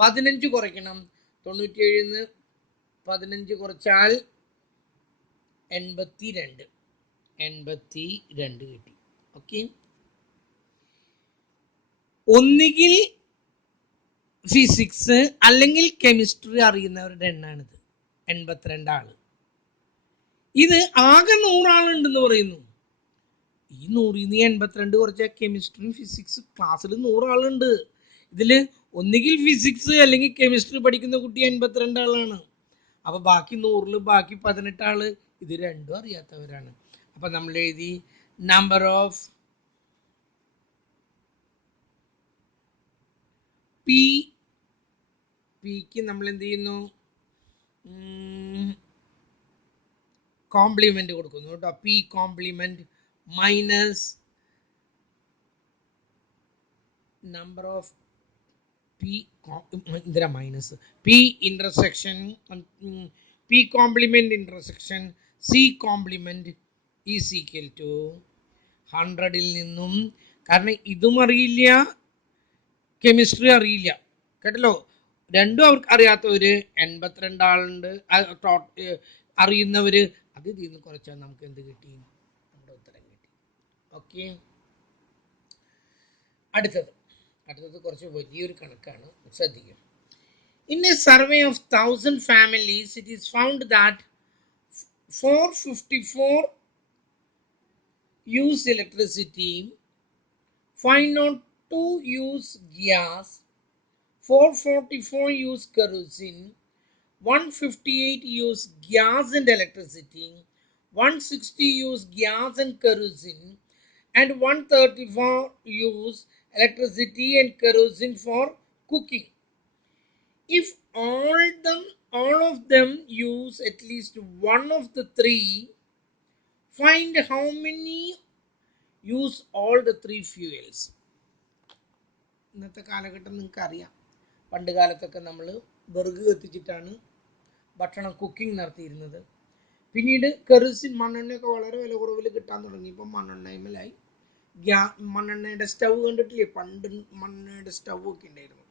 15 കുറയ്ക്കണം. 97 15 കുറച്ചാൽ 82. 82 കിട്ടി. ഓക്കെ, ഒന്നുകിൽ ഫിസിക്സ് അല്ലെങ്കിൽ കെമിസ്ട്രി അറിയുന്നവരുടെ എണ്ണാണിത്. 82 ആള്. ഇത് ആകെ 100 ആളുണ്ടെന്ന് പറയുന്നു. ഈ 100 82 കുറച്ച കെമിസ്ട്രി ഫിസിക്സ് ക്ലാസ്സിൽ 100 ആളുണ്ട്. ഇതില് ഒന്നുകിൽ ഫിസിക്സ് അല്ലെങ്കിൽ കെമിസ്ട്രി പഠിക്കുന്ന കുട്ടി 82 ആളാണ്. അപ്പൊ ബാക്കി 100 ബാക്കി 18 ആള് ഇത് രണ്ടും അറിയാത്തവരാണ്. അപ്പൊ നമ്മൾ എഴുതി നമ്പർ ഓഫ് പിക്ക് നമ്മൾ എന്ത് ചെയ്യുന്നു, കോംപ്ലിമെന്റ് കൊടുക്കുന്നു കേട്ടോ. P complement minus number of P ഇന്ദിര minus P intersection P complement intersection C complement is equal to 100ൽ നിന്നും, കാരണം ഇതും അറിയില്ല കെമിസ്ട്രി അറിയില്ല കേട്ടല്ലോ, രണ്ടും അവർക്ക് അറിയാത്തവര് 82 ആളുണ്ട്. അറിയുന്നവര് അത് ഇതിൽ നിന്ന് കുറച്ചാൽ നമുക്ക് എന്ത് കിട്ടി, നമ്മുടെ ഉത്തരം കിട്ടി. ഓക്കെ, അടുത്തത് കുറച്ച് വലിയൊരു കണക്കാണ്, ശ്രദ്ധിക്കും. In a survey of 1000 families, it is found that 454 use electricity, 502 use gas, 444 use kerosene, 158 use gas and electricity, 160 use gas and kerosene, and 134 use electricity and kerosene for cooking. If all of them use at least one of the three, find how many use all the three fuels. ഇന്നത്തെ കാലഘട്ടം നിങ്ങൾക്ക് അറിയാം, പണ്ട് കാലത്തൊക്കെ നമ്മൾ വിറക് കത്തിച്ചിട്ടാണ് ഭക്ഷണം cooking നടത്തിയിരുന്നത്. പിന്നീട് കെറോസിൻ മണ്ണെണ്ണയൊക്കെ വളരെ വില കുറവിൽ കിട്ടാൻ തുടങ്ങി. ഇപ്പം മണ്ണെണ്ണയിലായി. മണ്ണെണ്ണയുടെ സ്റ്റവ് കണ്ടിട്ടില്ലേ, പണ്ട് മണ്ണെണ്ണയുടെ സ്റ്റവ് ഒക്കെ ഉണ്ടായിരുന്നു.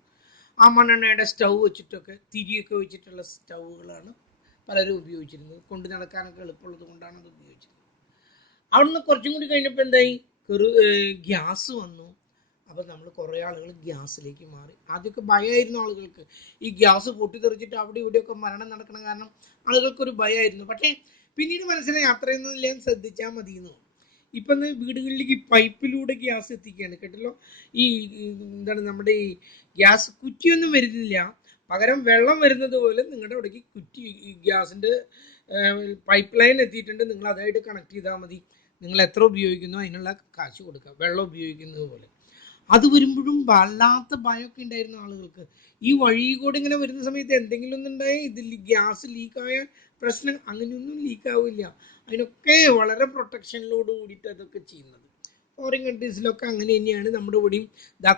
ആ മണ്ണെണ്ണയുടെ സ്റ്റവ് വെച്ചിട്ടൊക്കെ തിരിയൊക്കെ വെച്ചിട്ടുള്ള സ്റ്റവുകളാണ് പലരും ഉപയോഗിച്ചിരുന്നത്. കൊണ്ട് നടക്കാനൊക്കെ എളുപ്പമുള്ളത് കൊണ്ടാണ് അത് ഉപയോഗിച്ചിരുന്നത്. അവിടുന്ന് കുറച്ചും കൂടി കഴിഞ്ഞപ്പോൾ എന്തായി, ഗ്യാസ് വന്നു. അപ്പം നമ്മൾ കുറേ ആളുകൾ ഗ്യാസിലേക്ക് മാറി. ആദ്യമൊക്കെ ഭയമായിരുന്നു ആളുകൾക്ക്, ഈ ഗ്യാസ് പൊട്ടിത്തെറിച്ചിട്ട് അവിടെ ഇവിടെയൊക്കെ മരണം നടക്കണം, കാരണം ആളുകൾക്കൊരു ഭയമായിരുന്നു. പക്ഷേ പിന്നീട് മനസ്സിലായി അത്രയൊന്നും ഇല്ല, ശ്രദ്ധിച്ചാൽ മതിയെന്നു. ഇപ്പം വീടുകളിലേക്ക് പൈപ്പിലൂടെ ഗ്യാസ് എത്തിക്കുകയാണ് കേട്ടല്ലോ. ഈ എന്താണ് നമ്മുടെ ഈ ഗ്യാസ് കുറ്റിയൊന്നും വരുന്നില്ല, പകരം വെള്ളം വരുന്നത് പോലെ നിങ്ങളുടെ അവിടേക്ക് കുറ്റി ഗ്യാസിൻ്റെ പൈപ്പ് ലൈൻ എത്തിയിട്ടുണ്ട്. നിങ്ങൾ അതായിട്ട് കണക്ട് ചെയ്താൽ മതി. നിങ്ങൾ എത്ര ഉപയോഗിക്കുന്നോ അതിനുള്ള കാശ് കൊടുക്കുക, വെള്ളം ഉപയോഗിക്കുന്നത് പോലെ. അത് വരുമ്പോഴും വല്ലാത്ത ഭയമൊക്കെ ഉണ്ടായിരുന്നു ആളുകൾക്ക്. ഈ വഴി കൂടെ ഇങ്ങനെ വരുന്ന സമയത്ത് എന്തെങ്കിലും ഒന്നുണ്ടായി ഇതിൽ ഗ്യാസ് ലീക്കായ പ്രശ്നം, അങ്ങനെയൊന്നും ലീക്കാവില്ല. അതിനൊക്കെ വളരെ പ്രൊട്ടക്ഷനിലോട് കൂടിയിട്ട് അതൊക്കെ ചെയ്യുന്നത്. ഫോറിൻ കൺട്രീസിലൊക്കെ അങ്ങനെ തന്നെയാണ്. നമ്മുടെ ഇവിടെയും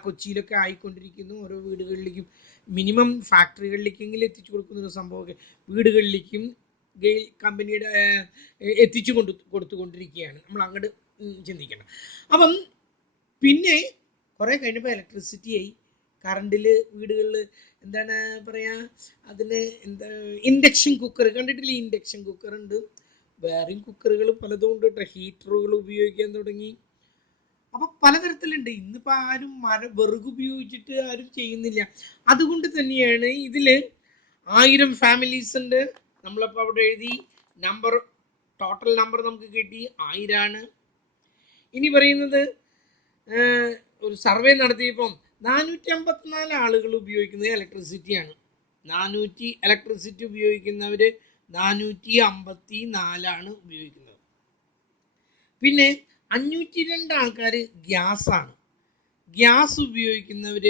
കൊച്ചിയിലൊക്കെ ആയിക്കൊണ്ടിരിക്കുന്നു. ഓരോ വീടുകളിലേക്കും മിനിമം ഫാക്ടറികളിലേക്കെങ്കിലും എത്തിച്ചു കൊടുക്കുന്ന ഒരു സംഭവമൊക്കെ വീടുകളിലേക്കും ഗെയിൽ കമ്പനിയുടെ എത്തിച്ചു കൊടുത്തുകൊണ്ടിരിക്കുകയാണ്. നമ്മൾ അങ്ങോട്ട് ചിന്തിക്കണം. അപ്പം പിന്നെ കുറേ കഴിഞ്ഞപ്പോൾ ഇലക്ട്രിസിറ്റി ആയി. കറണ്ടിൽ വീടുകളിൽ എന്താണ് പറയുക, അതിന് എന്താ ഇൻഡക്ഷൻ കുക്കർ കണ്ടിട്ടില്ല, ഇൻഡക്ഷൻ കുക്കർ ഉണ്ട്, വേറെയും കുക്കറുകൾ പലതും ഉണ്ട് കേട്ടോ, ഹീറ്ററുകൾ ഉപയോഗിക്കാൻ തുടങ്ങി. അപ്പം പലതരത്തിലുണ്ട്. ഇന്നിപ്പോൾ ആരും വിറക് ഉപയോഗിച്ചിട്ട് ആരും ചെയ്യുന്നില്ല. അതുകൊണ്ട് തന്നെയാണ് ഇതിൽ 1000 ഫാമിലീസ് ഉണ്ട്. നമ്മളപ്പോൾ അവിടെ എഴുതി നമ്പർ, ടോട്ടൽ നമ്പർ നമുക്ക് കിട്ടി 1000 ആണ്. ഇനി പറയുന്നത് ഒരു സർവേ നടത്തിയപ്പം 454 ആളുകൾ ഉപയോഗിക്കുന്നത് ഇലക്ട്രിസിറ്റിയാണ്. 400 ഇലക്ട്രിസിറ്റി ഉപയോഗിക്കുന്നവർ 454 ഉപയോഗിക്കുന്നത്. പിന്നെ 502 ആൾക്കാർ ഗ്യാസാണ്. ഗ്യാസ് ഉപയോഗിക്കുന്നവർ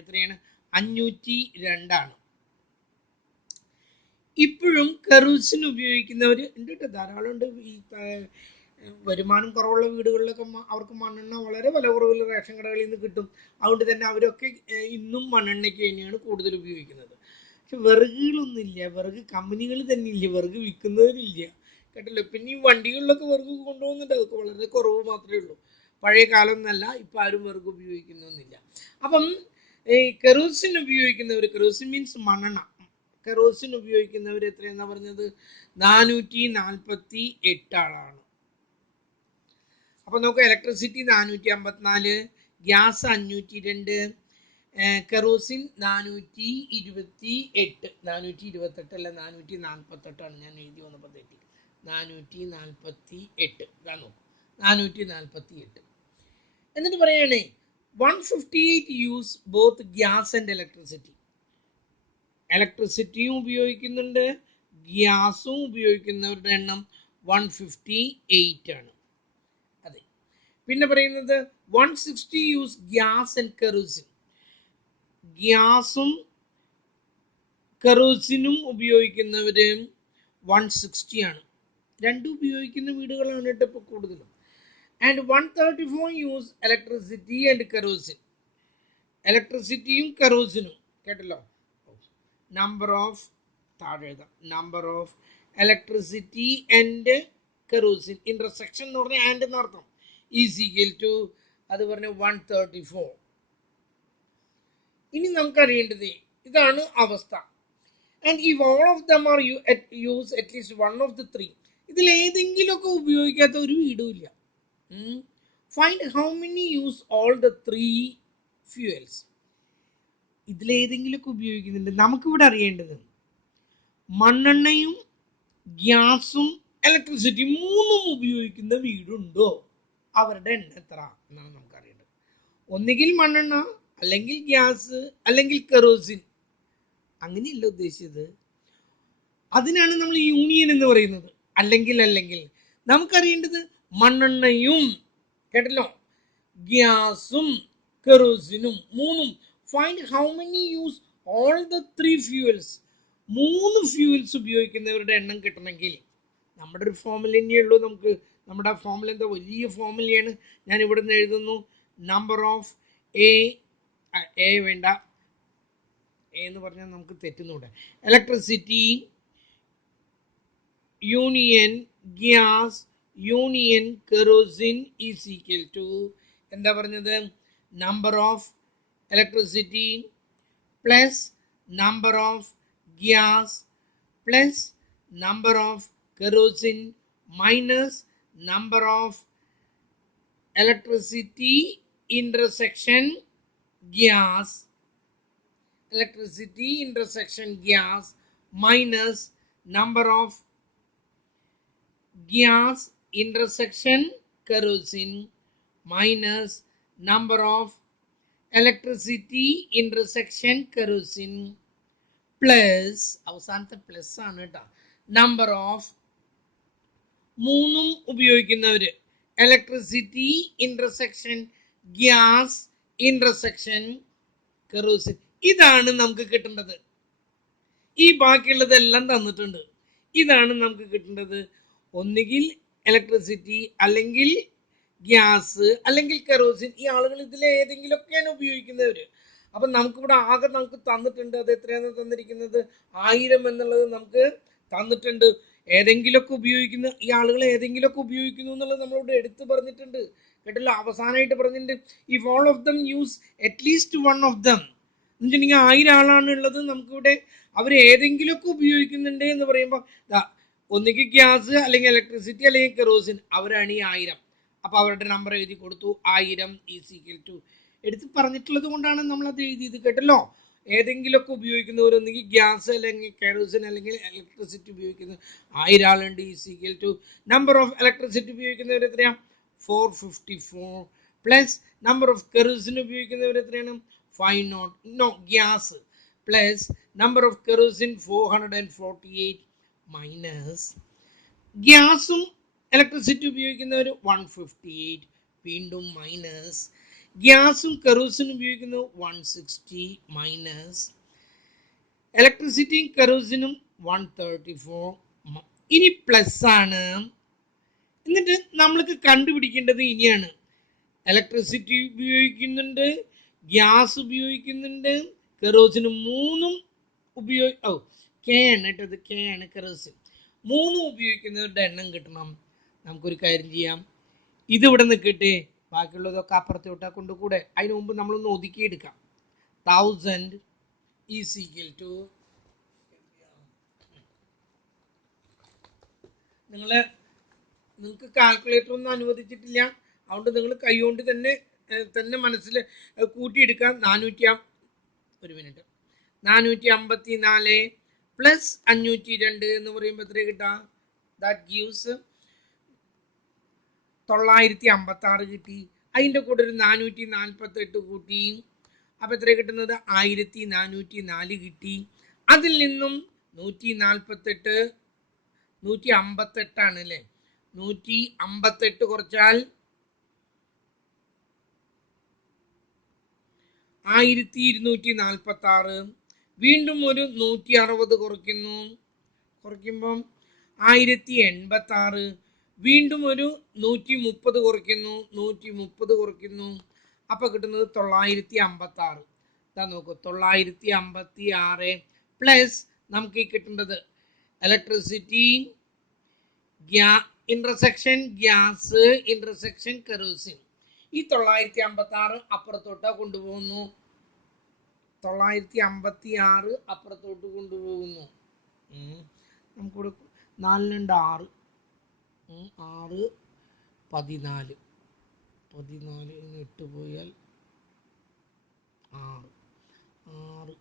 എത്രയാണ്, 502. ഇപ്പോഴും കെറോസിൻ ഉപയോഗിക്കുന്നവർ ഉണ്ട് കേട്ടോ, ധാരാളം ഉണ്ട്. ഈ വരുമാനം കുറവുള്ള വീടുകളിലൊക്കെ അവർക്ക് മണ്ണെണ്ണ വളരെ വില കുറവിൽ റേഷൻ കടകളിൽ നിന്ന് കിട്ടും. അതുകൊണ്ട് തന്നെ അവരൊക്കെ ഇന്നും മണ്ണെണ്ണയ്ക്ക് തന്നെയാണ് കൂടുതൽ ഉപയോഗിക്കുന്നത്. പക്ഷെ വിറകുകളൊന്നുമില്ല, വിറക് കമ്പനികൾ തന്നെ ഇല്ല, വിറക് വിൽക്കുന്നവരില്ല. കേട്ടല്ലോ. പിന്നെ ഈ വണ്ടികളിലൊക്കെ വിറക് കൊണ്ടുപോകുന്നുണ്ട്, അതൊക്കെ വളരെ കുറവ് മാത്രമേ ഉള്ളൂ. പഴയ കാലം എന്നല്ല, ഇപ്പം ആരും വിറക് ഉപയോഗിക്കുന്നൊന്നുമില്ല. അപ്പം ഈ കെറോസിൻ ഉപയോഗിക്കുന്നവർ, കെറോസിൻ മീൻസ് മണ്ണെണ്ണ, കെറോസിൻ ഉപയോഗിക്കുന്നവർ എത്രയെന്നാ പറഞ്ഞത്? 448 ആളാണ്. അപ്പം നമുക്ക് ഇലക്ട്രിസിറ്റി 454, ഗ്യാസ് 502, കെറോസിൻ 428, 428 അല്ല 448 ഞാൻ എഴുതി വന്നപ്പോൾ തെറ്റി. 448 ഇതാ നോക്കും, 448. എന്നിട്ട് പറയണേ 158 use both gas and electricity. ഇലക്ട്രിസിറ്റിയും ഉപയോഗിക്കുന്നുണ്ട്, ഗ്യാസും ഉപയോഗിക്കുന്നവരുടെ എണ്ണം 158 ആണ്. അതെ. പിന്നെ പറയുന്നത് 160 യൂസ് ഗ്യാസ് ആൻഡ് കെറോസിൻ. ഗ്യാസും കെറോസിനും ഉപയോഗിക്കുന്നവര് 160 ആണ്. രണ്ടും ഉപയോഗിക്കുന്ന വീടുകളാണ് കേട്ടോ ഇപ്പോൾ കൂടുതലും. And 134 use electricity and kerosene. ഇലക്ട്രിസിറ്റിയും കെറോസിനും കേട്ടല്ലോ. നമ്പർ ഓഫ് താഴെ എഴുതാം, number of electricity and kerosene intersection എന്ന് പറഞ്ഞാൽ ആൻഡ് എന്നർത്ഥം ഈസ് ഈക്വൽ ടു അത് പറഞ്ഞ 134. ഇനി നമുക്കറിയേണ്ടത് ഇതാണ് അവസ്ഥ. And if all of them are use at least one of the three, ഇതിൽ ഏതെങ്കിലുമൊക്കെ ഉപയോഗിക്കാത്ത ഒരു വീടും ഇല്ല. Find how many use all the 3 fuels. ഇതിലേതെങ്കിലുമൊക്കെ ഉപയോഗിക്കുന്നുണ്ട്. നമുക്കിവിടെ അറിയേണ്ടത് മണ്ണെണ്ണയും ഗ്യാസും ഇലക്ട്രിസിറ്റി മൂന്നും ഉപയോഗിക്കുന്ന വീടുണ്ടോ, അവരുടെ എണ്ണം എത്ര എന്നാണ് നമുക്ക് അറിയേണ്ടത്. ഒന്നുകിൽ മണ്ണെണ്ണ, അല്ലെങ്കിൽ ഗ്യാസ്, അല്ലെങ്കിൽ കെറോസിൻ. അങ്ങനെയല്ല ഉദ്ദേശിച്ചത്. അതിനാണ് നമ്മൾ യൂണിയൻ എന്ന് പറയുന്നത്. അല്ലെങ്കിൽ നമുക്കറിയേണ്ടത് മണ്ണെണ്ണയും കേട്ടല്ലോ, ഗ്യാസും കെറോസിനും മൂന്നും. Find how many use all the 3 fuels. 3 fuels ഉപയോഗിക്കുന്നവരുടെ എണ്ണം കിട്ടണമെങ്കിൽ നമ്മുടെ ഒരു ഫോമുല തന്നെയുള്ളൂ. നമുക്ക് നമ്മുടെ ആ ഫോമുല എന്താ, വലിയ ഫോമുലയാണ്. ഞാൻ ഇവിടെ നിന്ന് എഴുതുന്നു. നമ്പർ ഓഫ് എ വേണ്ട, എന്ന് പറഞ്ഞാൽ നമുക്ക് തെറ്റുന്നുണ്ട്. Electricity union gas union kerosene is equal to എന്താ പറഞ്ഞത്? Number of electricity plus number of gas plus number of kerosene minus number of electricity intersection gas, electricity intersection gas minus number of gas intersection kerosene minus number of electricity intersection kerosene plus അവസാനത്തെ plus ആണ് കേട്ടോ, number of മൂന്നും ഉപയോഗിക്കുന്നവര് electricity intersection gas intersection kerosene. ഇതാണ് നമുക്ക് കിട്ടേണ്ടത്. ഈ ബാക്കിയുള്ളതെല്ലാം തന്നിട്ടുണ്ട്. ഇതാണ് നമുക്ക് കിട്ടേണ്ടത്. ഒന്നുകിൽ ഇലക്ട്രിസിറ്റി, അല്ലെങ്കിൽ ഗ്യാസ്, അല്ലെങ്കിൽ കെറോസിൻ. ഈ ആളുകൾ ഇതിലെ ഏതെങ്കിലുമൊക്കെയാണ് ഉപയോഗിക്കുന്നവര്. അപ്പം നമുക്കിവിടെ ആകെ നമുക്ക് തന്നിട്ടുണ്ട്. അത് എത്രയാണ് തന്നിരിക്കുന്നത്? 1000 എന്നുള്ളത് നമുക്ക് തന്നിട്ടുണ്ട്. ഏതെങ്കിലുമൊക്കെ ഉപയോഗിക്കുന്ന ഈ ആളുകൾ ഏതെങ്കിലുമൊക്കെ ഉപയോഗിക്കുന്നു എന്നുള്ളത് നമ്മളിവിടെ എടുത്തു പറഞ്ഞിട്ടുണ്ട് കേട്ടല്ലോ. അവസാനമായിട്ട് പറഞ്ഞിട്ടുണ്ട് if all of them use at least one of them. എന്നുവെച്ചിട്ടുണ്ടെങ്കിൽ 1000 ആളാണ് ഉള്ളത്. നമുക്കിവിടെ അവർ ഏതെങ്കിലുമൊക്കെ ഉപയോഗിക്കുന്നുണ്ട് എന്ന് പറയുമ്പോൾ ഒന്നുകിൽ ഗ്യാസ്, അല്ലെങ്കിൽ ഇലക്ട്രിസിറ്റി, അല്ലെങ്കിൽ കെറോസിൻ, അവരാണ് ഈ 1000. അപ്പോൾ അവരുടെ നമ്പർ എഴുതി കൊടുത്തു. 1000 ഈസ് ഈക്വൽ ടു എടുത്ത് പറഞ്ഞിട്ടുള്ളത് കൊണ്ടാണ് നമ്മളത് എഴുതിയത് കേട്ടല്ലോ. ഏതെങ്കിലുമൊക്കെ ഉപയോഗിക്കുന്നവർ ഒന്നുകിൽ ഗ്യാസ്, അല്ലെങ്കിൽ കെറോസിൻ, അല്ലെങ്കിൽ ഇലക്ട്രിസിറ്റി ഉപയോഗിക്കുന്നത് 1000 ആളുണ്ട്. Is equal to number of electricity ഉപയോഗിക്കുന്നവർ എത്രയാണ്? 454 പ്ലസ് നമ്പർ ഓഫ് കെറോസിൻ ഉപയോഗിക്കുന്നവർ എത്രയാണ്? 5 gas plus number of kerosene 448 minus ഗ്യാസും ഇലക്ട്രിസിറ്റി ഉപയോഗിക്കുന്നവർ 158 വീണ്ടും മൈനസ് ഗ്യാസും കെറോസിനും ഉപയോഗിക്കുന്നത് 160 മൈനസ് ഇലക്ട്രിസിറ്റിയും കെറോസിനും 134. ഇനി പ്ലസ് ആണ്. എന്നിട്ട് നമ്മൾക്ക് കണ്ടുപിടിക്കേണ്ടത് ഇനിയാണ്. ഇലക്ട്രിസിറ്റി ഉപയോഗിക്കുന്നുണ്ട്, ഗ്യാസ് ഉപയോഗിക്കുന്നുണ്ട്, കെറോസിന് മൂന്നും കെ ആണ് കേട്ടത്, കെ ആണ് കെറോസിൻ. 3 ഉപയോഗിക്കുന്നവരുടെ എണ്ണം കിട്ടണം. നമുക്കൊരു കാര്യം ചെയ്യാം, ഇതിവിടെ നിൽക്കട്ടെ, ബാക്കിയുള്ളതൊക്കെ അപ്പുറത്തോട്ടാ കൊണ്ടുകൂടെ. അതിന് മുമ്പ് നമ്മളൊന്ന് ഒതുക്കിയെടുക്കാം. 1000 ഈസ് ഈക്വൽ ടു, നിങ്ങൾക്ക് കാൽക്കുലേറ്റർ ഒന്നും അനുവദിച്ചിട്ടില്ല, അതുകൊണ്ട് നിങ്ങൾ കൈകൊണ്ട് തന്നെ മനസ്സിൽ കൂട്ടിയെടുക്കാം. 454 പ്ലസ് 502 എന്ന് പറയുമ്പോൾ എത്ര കിട്ടാം? ദാറ്റ് ഗീവ്സ് 956 കിട്ടി. അതിൻ്റെ കൂടെ ഒരു 448 കൂട്ടി, അപ്പോൾ എത്ര കിട്ടുന്നത്? 1404 കിട്ടി. അതിൽ നിന്നും 148 ആണ് അല്ലേ? 158 കുറച്ചാൽ 1246. വീണ്ടും ഒരു 160 കുറയ്ക്കുമ്പം 1086. വീണ്ടും ഒരു 130 കുറയ്ക്കുന്നു. അപ്പോൾ കിട്ടുന്നത് 956. ഇതാ നോക്കൂ, 956 പ്ലസ് നമുക്ക് ഈ കിട്ടേണ്ടത് electricity, intersection gas, intersection kerosene. ഈ 956 അപ്പുറത്തോട്ടാ കൊണ്ടുപോകുന്നു. 956 അപ്പുറത്തോട്ട് കൊണ്ടുപോകുന്നു. നമുക്കിവിടെ 4 6 6 14 14 8 പോയാൽ 6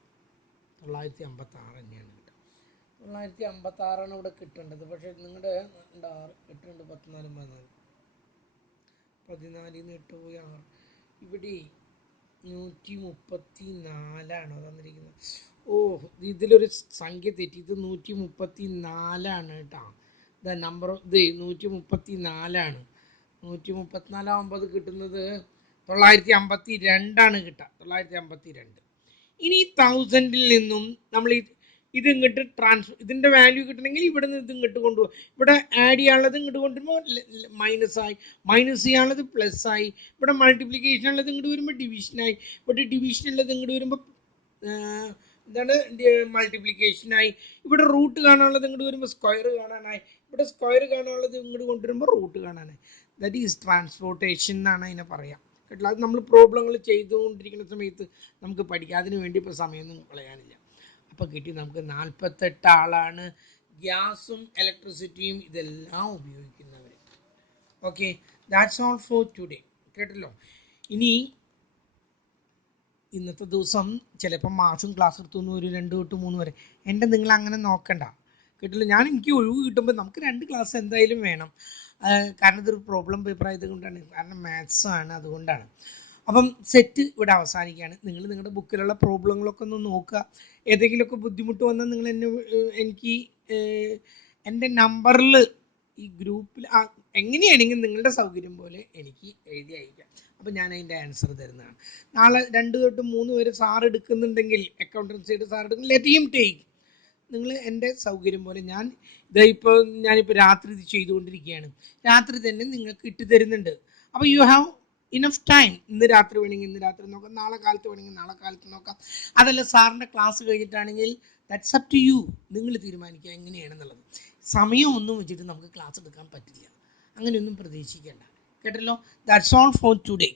956 തന്നെയാണ് കിട്ടുക. 956 ഇവിടെ കിട്ടേണ്ടത്. പക്ഷേ നിങ്ങളുടെ 6 8 2 14 14 8 പോയി 6. ഇവിടെ 134 തന്നിരിക്കുന്നത്. ഓ, ഇതിലൊരു സംഖ്യ തെറ്റി. ഇത് 134 കേട്ടോ. നമ്പർ ഇത് 134. 134 ആകുമ്പോൾ അത് കിട്ടുന്നത് 952 കിട്ടുക. 952. ഇനി 1000-ൽ നിന്നും നമ്മൾ ഇത് ഇങ്ങോട്ട് ഇതിൻ്റെ വാല്യൂ കിട്ടണമെങ്കിൽ ഇവിടെ നിന്ന് ഇത് ഇങ്ങോട്ട് കൊണ്ടുപോകും. ഇവിടെ ആഡ് ചെയ്യാനുള്ളത് ഇങ്ങോട്ട് കൊണ്ടുവരുമ്പോൾ മൈനസായി, മൈനസ് ചെയ്യാനുള്ളത് പ്ലസ് ആയി, ഇവിടെ മൾട്ടിപ്ലിക്കേഷൻ ഉള്ളത് ഇങ്ങോട്ട് വരുമ്പോൾ ഡിവിഷനായി, ഇവിടെ ഡിവിഷൻ ഉള്ളത് ഇങ്ങോട്ട് വരുമ്പോൾ എന്താണ് മൾട്ടിപ്ലിക്കേഷനായി, ഇവിടെ റൂട്ട് കാണാനുള്ളത് ഇങ്ങോട്ട് വരുമ്പോൾ സ്ക്വയർ കാണാനായി, ഇവിടെ സ്ക്വയർ കാണാനുള്ളത് ഇങ്ങോട്ട് കൊണ്ടുവരുമ്പോൾ റൂട്ട് കാണാനായി. ദാറ്റ് ഈസ് ട്രാൻസ്പോർട്ടേഷൻ എന്നാണ് അതിനെ പറയാം കേട്ടോ. അത് നമ്മൾ പ്രോബ്ലങ്ങൾ ചെയ്തുകൊണ്ടിരിക്കുന്ന സമയത്ത് നമുക്ക് പഠിക്കാം. അതിന് വേണ്ടി ഇപ്പോൾ സമയമൊന്നും കളയാനില്ല. അപ്പോൾ കിട്ടി നമുക്ക് 48 ആളാണ് ഗ്യാസും ഇലക്ട്രിസിറ്റിയും ഇതെല്ലാം ഉപയോഗിക്കുന്നവർ. Okay, that's all for today. കേട്ടല്ലോ. ഇനി ഇന്നത്തെ ദിവസം ചിലപ്പോൾ മാസം ക്ലാസ് എടുത്തൊന്ന് ഒരു 2 തൊട്ട് 3 വരെ. നിങ്ങൾ അങ്ങനെ നോക്കണ്ട കേട്ടല്ലോ. എനിക്ക് ഒഴിവ് കിട്ടുമ്പോൾ നമുക്ക് 2 ക്ലാസ് എന്തായാലും വേണം. കാരണം ഇതൊരു പ്രോബ്ലം പേപ്പർ ആയതുകൊണ്ടാണ്, കാരണം മാത്സ് ആണ്, അതുകൊണ്ടാണ്. അപ്പം സെറ്റ് ഇവിടെ അവസാനിക്കുകയാണ്. നിങ്ങൾ നിങ്ങളുടെ ബുക്കിലുള്ള പ്രോബ്ലങ്ങളൊക്കെ ഒന്ന് നോക്കുക. ഏതെങ്കിലുമൊക്കെ ബുദ്ധിമുട്ട് വന്നാൽ നിങ്ങൾ എനിക്ക് എൻ്റെ നമ്പറിൽ ഈ ഗ്രൂപ്പിൽ എങ്ങനെയാണെങ്കിൽ നിങ്ങളുടെ സൗകര്യം പോലെ എനിക്ക് എഴുതി അയക്കാം. അപ്പോൾ ഞാൻ അതിൻ്റെ ആൻസർ തരുന്നതാണ്. നാളെ 2 തൊട്ട് 3 വരെ സാർ എടുക്കുന്നുണ്ടെങ്കിൽ, അക്കൗണ്ടൻസിയുടെ സാർ എടുക്കുന്നില്ല, ടീം ടേക്ക്. നിങ്ങൾ എൻ്റെ സൗകര്യം പോലെ ഞാനിപ്പോൾ രാത്രി ഇത് ചെയ്തുകൊണ്ടിരിക്കുകയാണ്. രാത്രി തന്നെ നിങ്ങൾക്ക് ഇട്ട് തരുന്നുണ്ട്. അപ്പോൾ യു ഹാവ് ഇനഫ് ടൈം. ഇന്ന് രാത്രി വേണമെങ്കിൽ ഇന്ന് രാത്രി നോക്കാം, നാളെ കാലത്ത് വേണമെങ്കിൽ നാളെ കാലത്ത് നോക്കാം. അതല്ല സാറിൻ്റെ ക്ലാസ് കഴിഞ്ഞിട്ടാണെങ്കിൽ ദാറ്റ്സ് അപ് ടു യു. നിങ്ങൾ തീരുമാനിക്കുക എങ്ങനെയാണെന്നുള്ളത്. സമയമൊന്നും വെച്ചിട്ട് നമുക്ക് ക്ലാസ് എടുക്കാൻ പറ്റില്ല, അങ്ങനെയൊന്നും പ്രതീക്ഷിക്കേണ്ട കേട്ടല്ലോ. That's all for today.